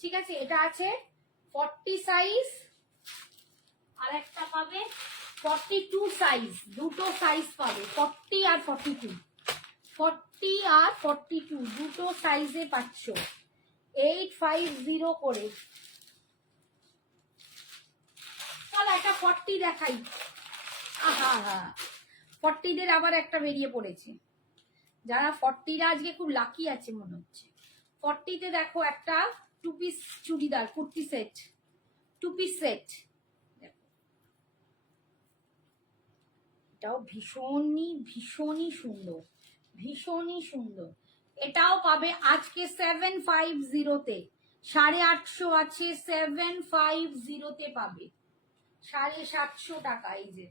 ঠিক আছে। এটা আছে 40 সাইজ, আর একটা পাবে 42 সাইজ, দুটো সাইজ পাবে, 40 আর 42, 40 আর 42 দুটো সাইজে পাচ্ছ, 850 করে। চলো একটা 40 দেখাই। আহা হা, 40 দের আবার একটা বেরিয়ে পড়েছে, যারা 40রা আজকে খুব লাকি আছে মনে হচ্ছে। 40 তে দেখো একটা 2 piece churidar kurti set, 2 piece set, এটাও ভীষণই সুন্দর, ভীষণই সুন্দর। এটাও পাবে আজকে 750 তে, 850 আছে, 750 তে পাবে, 750 টাকা। এই যে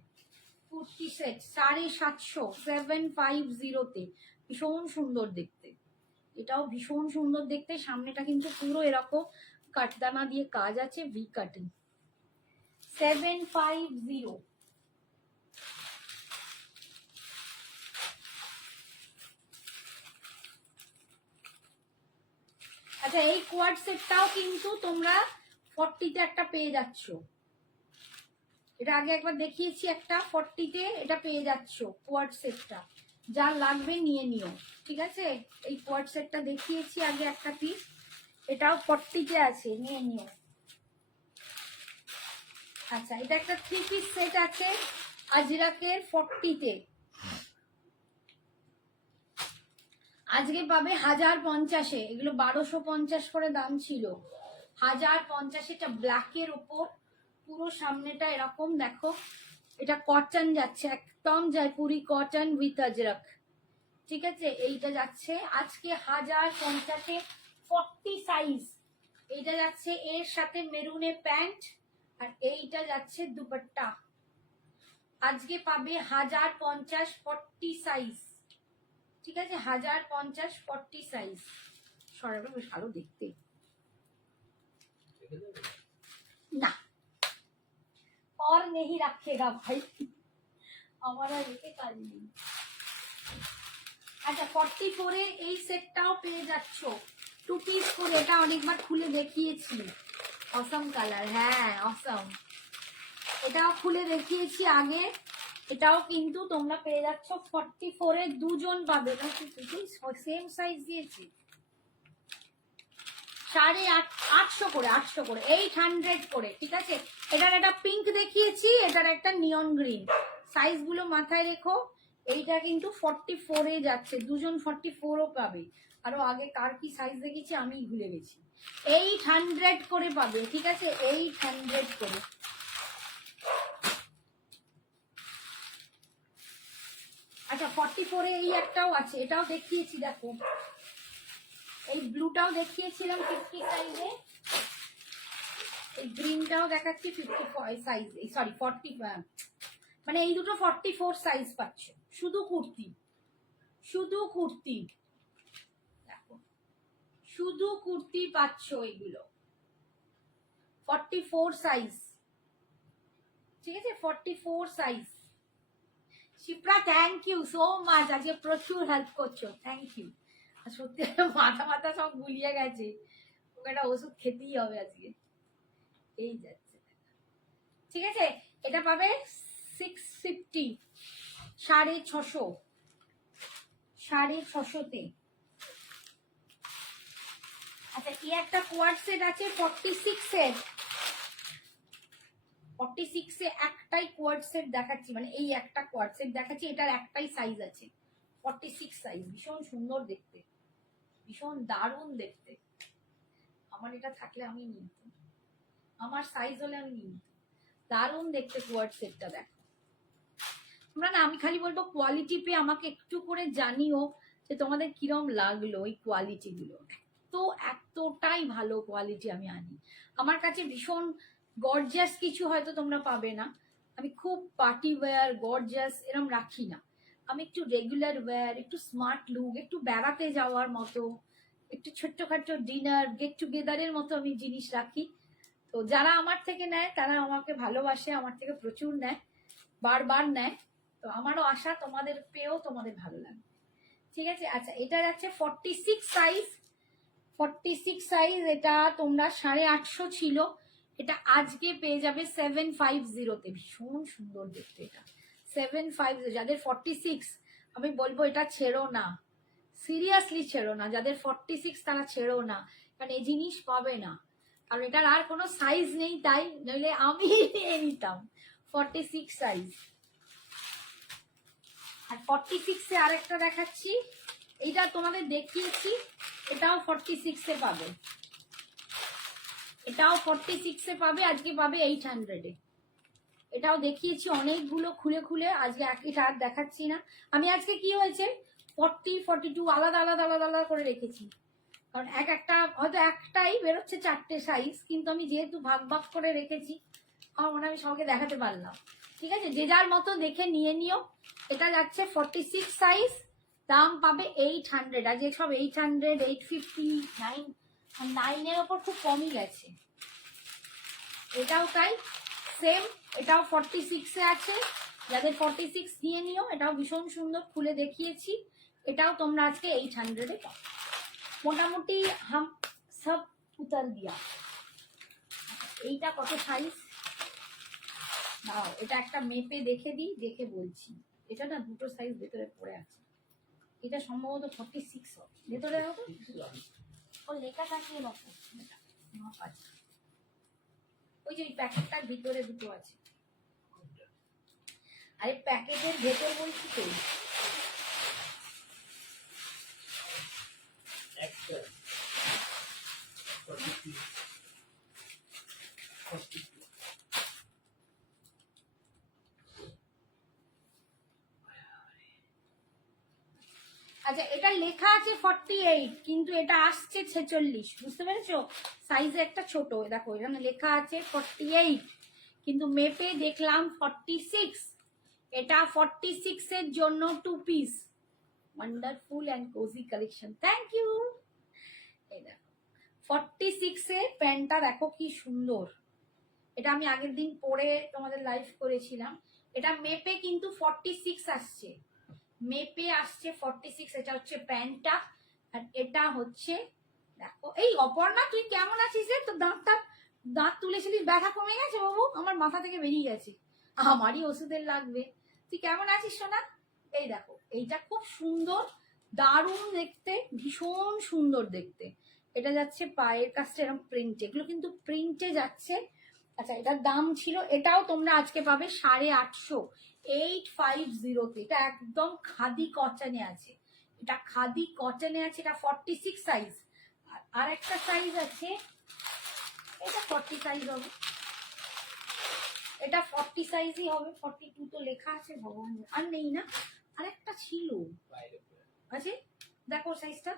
কুর্তি সেট 750, 750 তে, ভীষণ সুন্দর দেখতে, এটাও ভীষণ সুন্দর দেখতে। সামনেটা কিন্তু পুরো এরকম কাটদানা দিয়ে কাজ আছে, ভি কাটিং, 750। আচ্ছা এই কোয়াড সেটটাও কিন্তু তোমরা 40 তে একটা পেয়ে যাচ্ছ, এটা আগে একবার দেখিয়েছি, একটা 40 তে এটা পেয়ে যাচ্ছ কোয়াড সেটটা, যা লাগবে নিয়ে নিও, ঠিক আছে। এই কোয়াড সেটটা দেখিয়েছি আগে একটা পিস, এটাও 40 তে আছে, নিয়ে নিও। আচ্ছা এটা একটা 3 পিস সেট আছে আজরাকের 40 তে, আজকে পাবে 1050-এ, এগুলো 1250 করে দাম ছিল, 1050। এটা ব্ল্যাকের উপর, পুরো সামনেটা এরকম দেখো, এটা কটন যাচ্ছে, একদম জয়পুরি কটন উইথ আজরাক, ঠিক আছে। এইটা যাচ্ছে আজকে 1050-এ, 40 সাইজ। এইটা যাচ্ছে এর সাথে মেরুনে প্যান্ট, আর এইটা যাচ্ছে দুপাট্টা, আজকে পাবে 1050, 40 সাইজ, ঠিক আছে, 1050, 40 সাইজ। সরাটা বেশ ভালো দেখতে না, और नहीं रखेगा भाई, আমার আর একে কাজ নেই। আচ্ছা 44 এ এই সেটটাও পেয়ে যাচ্ছ, 2 পিস করে, এটা অনেকবার খুলে দেখিয়েছি, অসম কালার, হ্যাঁ অসম, এটাও খুলে দেখিয়েছি আগে। এটাও কিন্তু তোমরা পেয়ে যাচ্ছ 44 এ, দুজন পাবে, সেম সাইজ দিয়েছি, 850 করে, 800 করে, 800 করে, ঠিক আছে। এটার একটা পিঙ্ক দেখিয়েছি, এটার একটা নিয়ন গ্রিন, সাইজ গুলো মাথায় রেখো। এইটা কিন্তু 44 এ যাচ্ছে, দুজন 44ও পাবে, আরো আগে কার কি সাইজ দেখেছি আমি ভুলে গেছি। 800 করে পাবে, ঠিক আছে, 800 করে। আচ্ছা 44 এ এই একটাও আছে, এটাও দেখিয়েছি, দেখো এই ব্লুটাও দেখিয়েছিলাম 50 সাইজে, এই গ্রিনটাও দেখাচ্ছি 50 সাইজে, সরি 40, মানে এই দুটো 44 সাইজ পাচ্ছ, শুধু কুর্তি, শুধু কুর্তি, শুধু কুর্তি পাচ্ছ এগুলো 44 সাইজ, ঠিক আছে, 44 size. Shipra thank you so much, আজকে প্রচুর হেল্প করছো, থ্যাংক ইউ। সত্যি মাথা মাথা সব গুলিয়ে গেছে, ওকে একটা ওষুধ খেতেই হবে আজকে। এই যাচ্ছে, ঠিক আছে, এটা পাবে 650, 650, 650-তে। আচ্ছা এই একটা কোয়ার্ড সেট আছে 46 এর, 46 এ একটাই কোয়ার্ড সেট দেখাচ্ছি, মানে এই একটা কোয়ার্ড সেট দেখাচ্ছি, এটার একটাই সাইজ আছে 46 সাইজ। ভীষণ সুন্দর দেখতে, ভীষণ দারুণ দেখতে। আমার এটা থাকলে আমি নিতাম, আমার সাইজ হলে আমি নিতাম। দারুণ দেখতে কোয়ার্ড সেটটা দেখো তোমরা না। আমি খালি বলবো কোয়ালিটি পেয়ে আমাকে একটু করে জানিও যে তোমাদের কিরম লাগলো এই কোয়ালিটি গুলো। তো এতটাই ভালো কোয়ালিটি আমি আনি। আমার কাছে ভীষণ গর্জিয়াস কিছু হয়তো তোমরা পাবে না, আমি খুব পার্টি ওয়্যার গর্জিয়াস এরম রাখি না। আমি একটু রেগুলার ওয়্যার, একটু স্মার্ট লুক, একটু বেড়াতে যাওয়ার মতো, একটু ছোট্টখাটো ডিনার গেট টুগেদারের মতো আমি জিনিস রাখি। তো যারা আমার থেকে নেয় তারা আমাকে ভালোবাসে, আমার থেকে প্রচুর নেয়, বারবার নেয়। তো আমারও আশা তোমাদের পেয়েও তোমাদের ভালো লাগবে, ঠিক আছে। আচ্ছা এটা যাচ্ছে 46 সাইজ, 46 সাইজ। এটা তোমরা 850 ছিল, এটা আজকে পেয়ে যাবে 750-তে। ভীষণ সুন্দর দেখতে এটা 750। যাদের 46 আমি বলবো এটা ছেড়ো না, সিরিয়াসলি ছেড়ো না। যাদের 46 তারা ছেড়ো না, কারণ এই জিনিস পাবে না। কারণ এটার আর কোনো সাইজ নেই, তাই নইলে আমি নিয়ে নিতাম 46 সাইজ। আর 46 এ আরেকটা দেখাচ্ছি, এটা তোমাদের দেখিয়েছি, এটাও 46 এ পাবে, এটাও 46 এ পাবে, আজকে পাবে 800-এ। এটাও দেখিয়েছি অনেকগুলো খুলে খুলে, আজকে এটা আর দেখাচ্ছি না। আমি আজকে কি হয়েছে 40, 42 আলাদা আলাদা আলাদা আলাদা করে রেখেছি, কারণ একটা হয়তো একটাই বেরোচ্ছে 4টে সাইজ, কিন্তু আমি যেহেতু ভাগ ভাগ করে রেখেছি আমার মনে হয় আমি সবাইকে দেখাতে পারলাম, ঠিক আছে। যে যার মতো দেখে নিয়ে নিও। এটা যাচ্ছে 46 সাইজ, দাম পাবে 800। আজকে সব 800, 850, 9-এর ওপর খুব কমই গেছে। এটাও তাই সেম, এটাও 46 এ আছে, যাদের 46 নিয়ে নিও। এটাও ভীষণ সুন্দর, খুলে দেখিয়েছি। এটাও তোমরা আজকে 800-এ পাও। মোটামুটি হাম সব উতার দিয়া। এইটা কত সাইজ নাও, এটা একটা মেপে দেখে দিই, দেখে বলছি। এটা না দুটো সাইজ ভেতরে পড়ে আছে, এটা সম্ভবত 46 হবে ভেতরে। ও লেখা থাকে এরকম, আচ্ছা ওই যে প্যাকেটটার ভিতরে দুটো আছে। আরে প্যাকেটের ভেতর বলছি তো, আচ্ছা এটা লেখা আছে 48, কিন্তু এটা আসছে 46, বুঝতে পেরেছো? সাইজে একটা ছোট, দেখো এখানে লেখা আছে 48, কিন্তু মেপে দেখলাম 46। এটা 46 এর জন্য 2 piece, wonderful and cosy collection, thank you. এই দেখো 46 এ প্যান্টটা দেখো কি সুন্দর। এটা আমি আগের দিন পরে তোমাদের লাইভ করেছিলাম। এটা মেপে কিন্তু 46 আসছে, মেপে আসছে 46। এটা হচ্ছে প্যান্টটা, আর এটা হচ্ছে দেখো। এই অপর্ণা তুই কেমন আছিস রে? তোর দাঁত তুলেছিলিস, ব্যথা কমে গেছে বাবু? আমার মাথা থেকে বেরিয়ে গেছে, আমারই ওষুধের লাগবে। তুই কেমন আছিস সোনা? এই দেখো এইটা খুব সুন্দর, দারুণ দেখতে, ভীষণ সুন্দর দেখতে। এটা যাচ্ছে পায়ের কাছটা এরকম প্রিন্ট, এগুলো কিন্তু প্রিন্টে যাচ্ছে। আচ্ছা এটার দাম ছিল, এটাও তোমরা আজকে পাবে 850, 850-তে। এটা একদম খাদি কটনে আছে, এটা খাদি কটনে আছে। এটা 46 সাইজ। আর একটা সাইজ আছে, এটা 40 সাইজ হবে, এটা 40 সাইজই হবে। 42 তো লেখা আছে, ভগবান আর নেই না, আরেকটা ছিল আছে, দেখো সাইজটা,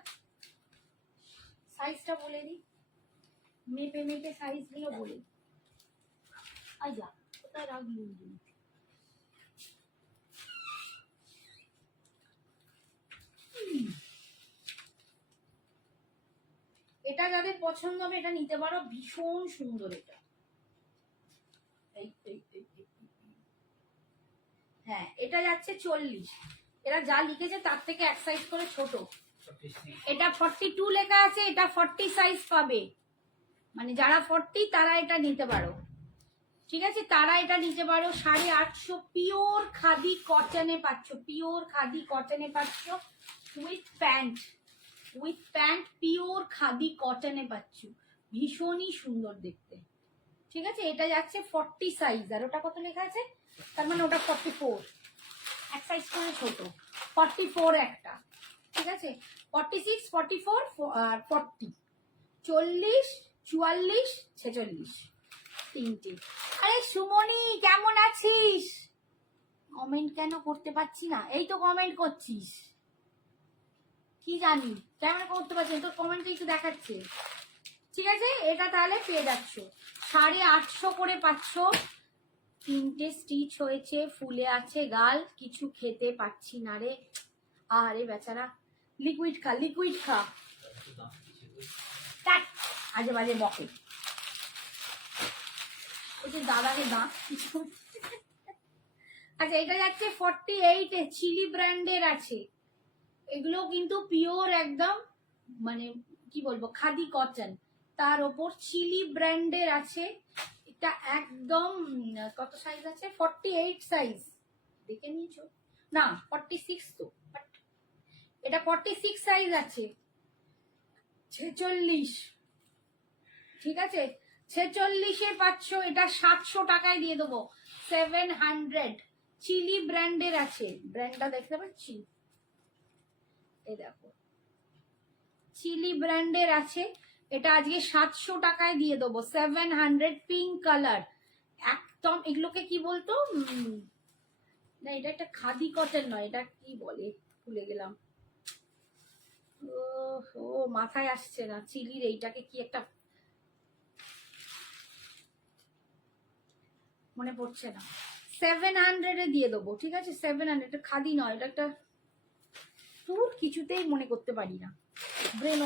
সাইজটা বলে দিই, মেপে মেপে সাইজ গুলো বলে। আইয়া কোথায় রাখলি? এটা যাদের পছন্দ হবে এটা নিতে পারো, ভীষণ সুন্দর এটা। হ্যাঁ এটা যাচ্ছে 40, এরা যা লিখেছে তার থেকে এক সাইজ করে ছোট। এটা 42 লেখা আছে, এটা 40 সাইজ পাবে, মানে যারা 40 তারা এটা নিতে পারো, ঠিক আছে, তারা এটা নিতে পারো। 850 পিওর খাদি কটনে পাচ্ছ, পিওর খাদি কটনে পাচ্ছ, উইথ প্যান্ট পিওর খাদি কটনে পাচ্ছ, ভীষণই সুন্দর দেখতে, ঠিক আছে। এটা যাচ্ছে 40 সাইজ, আর ওটা কত লেখা আছে, তার মানে ওটা 44, এক সাইজ করে ছোট, 44 একটা, ঠিক আছে। 46, 44 আর 40, 40, 44, 46 তিনটে। আরে সুমনি কেমন আছিস? কমেন্ট কেন করতে পারছি না? এই তো কমেন্ট করছিস, কি জানি কেমন করতে পারছি, তোর কমেন্টে একটু দেখাচ্ছে, ঠিক আছে। এটা তাহলে পেয়ে যাচ্ছ 850 করে পাচ্ছ, তিনটে স্টিচ হয়েছে, ফুলে আছে গাল, কিছু খেতে পাচ্ছি না রে, আরে বেচারা, লিকুইড খা, লিকুইড খা, আজে বাজে বকে দাদাকে দাঁত কিছু। আচ্ছা এটা যাচ্ছে 48 এ, চিলি ব্র্যান্ডের আছে, এগুলো কিন্তু পিওর একদম, মানে কি বলবো, খাদি কটন, তার ওপর চিলি ব্র্যান্ডের আছে, এটা একদম কত সাইজ আছে, 48 সাইজ, দেখে নিয়েছো না, 46 তো, এটা 46 সাইজ আছে, 46, ঠিক আছে, 46-এ পাচ্ছ, এটা 700 টাকায় দিয়ে দেবো, 700, চিলি ব্র্যান্ডের আছে, ব্র্যান্ডটা দেখতে পাচ্ছি, এই দেখো চিলি ব্র্যান্ডের আছে, এটা আজকে 700 টাকায় দিয়ে দেবো, 700, পিঙ্ক কালার একদম, এগুলোকে কি বলতো, না এটা একটা খাদি কটন নয়, এটা কি বলে ভুলে গেলাম, ও মাথায় আসছে না, চিলির এইটাকে কি একটা মনে পড়ছে না, 700-এ দিয়ে দেবো, ঠিক আছে, 700, এটা খাদি নয়, এটা একটা, তোর কিছুতেই মনে করতে পারি না, ব্রেন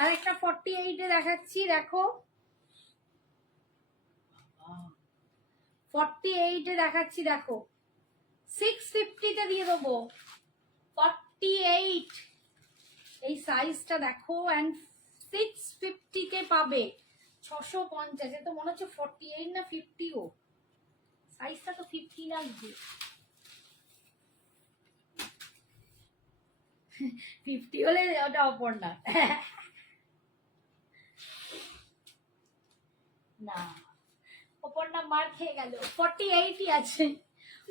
আর একটা 48-এ দেখাচ্ছি, দেখো 48-এ দেখাচ্ছি, দেখো 650-তে দিয়ে দেবো, 48 এই সাইজটা দেখো, এন্ড 650-তে পাবে, 650, তো মনে হচ্ছে 48 না 50, সাইজটা তো 50 লাগবে, 50 হলে ওটা অপর না, না অপর না, মার খেয়ে গেল, 48-ই আছে,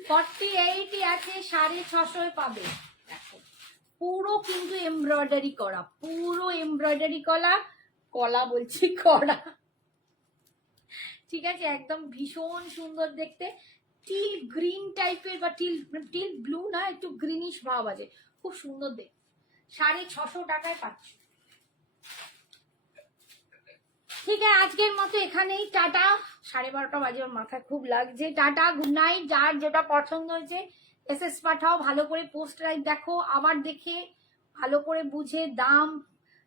48-ই আছে, 650 পাবে, দেখো পুরো কিন্তু এমব্রয়ডারি করা, পুরো এমব্রয়ডারি কলা বলছি করা, ঠিক আছে, একদম ভীষণ সুন্দর দেখতে, টিল গ্রিন টাইপের বা টিল ব্লু না, একটু গ্রিনিশ ভাব আছে, খুব সুন্দর দেখতে, 650 টাকায় পাচ্ছ, ঠিক আছে। আজকের মতো এখানেই, টাটা, 12:30 বাজে, আমার মাথা খুব লাগছে, টাটা, গুড নাইট। যার যেটা পছন্দ হয়েছে এসএস পাঠাও, ভালো করে পোস্ট রাইট দেখো, আবার দেখে ভালো করে বুঝে দাম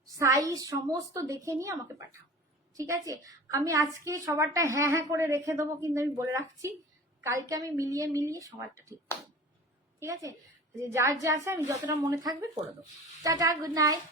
সাইজ সমস্ত দেখে নিয়ে আমাকে পাঠাও, ঠিক আছে। আমি আজকে সবারটা হ্যাঁ হ্যাঁ করে রেখে দেবো, কিন্তু আমি বলে রাখছি কালকে আমি মিলিয়ে সবারটা ঠিক করবো, ঠিক আছে, যার যা আছে আমি যতটা মনে থাকবে করে দেবো। Tata, good night.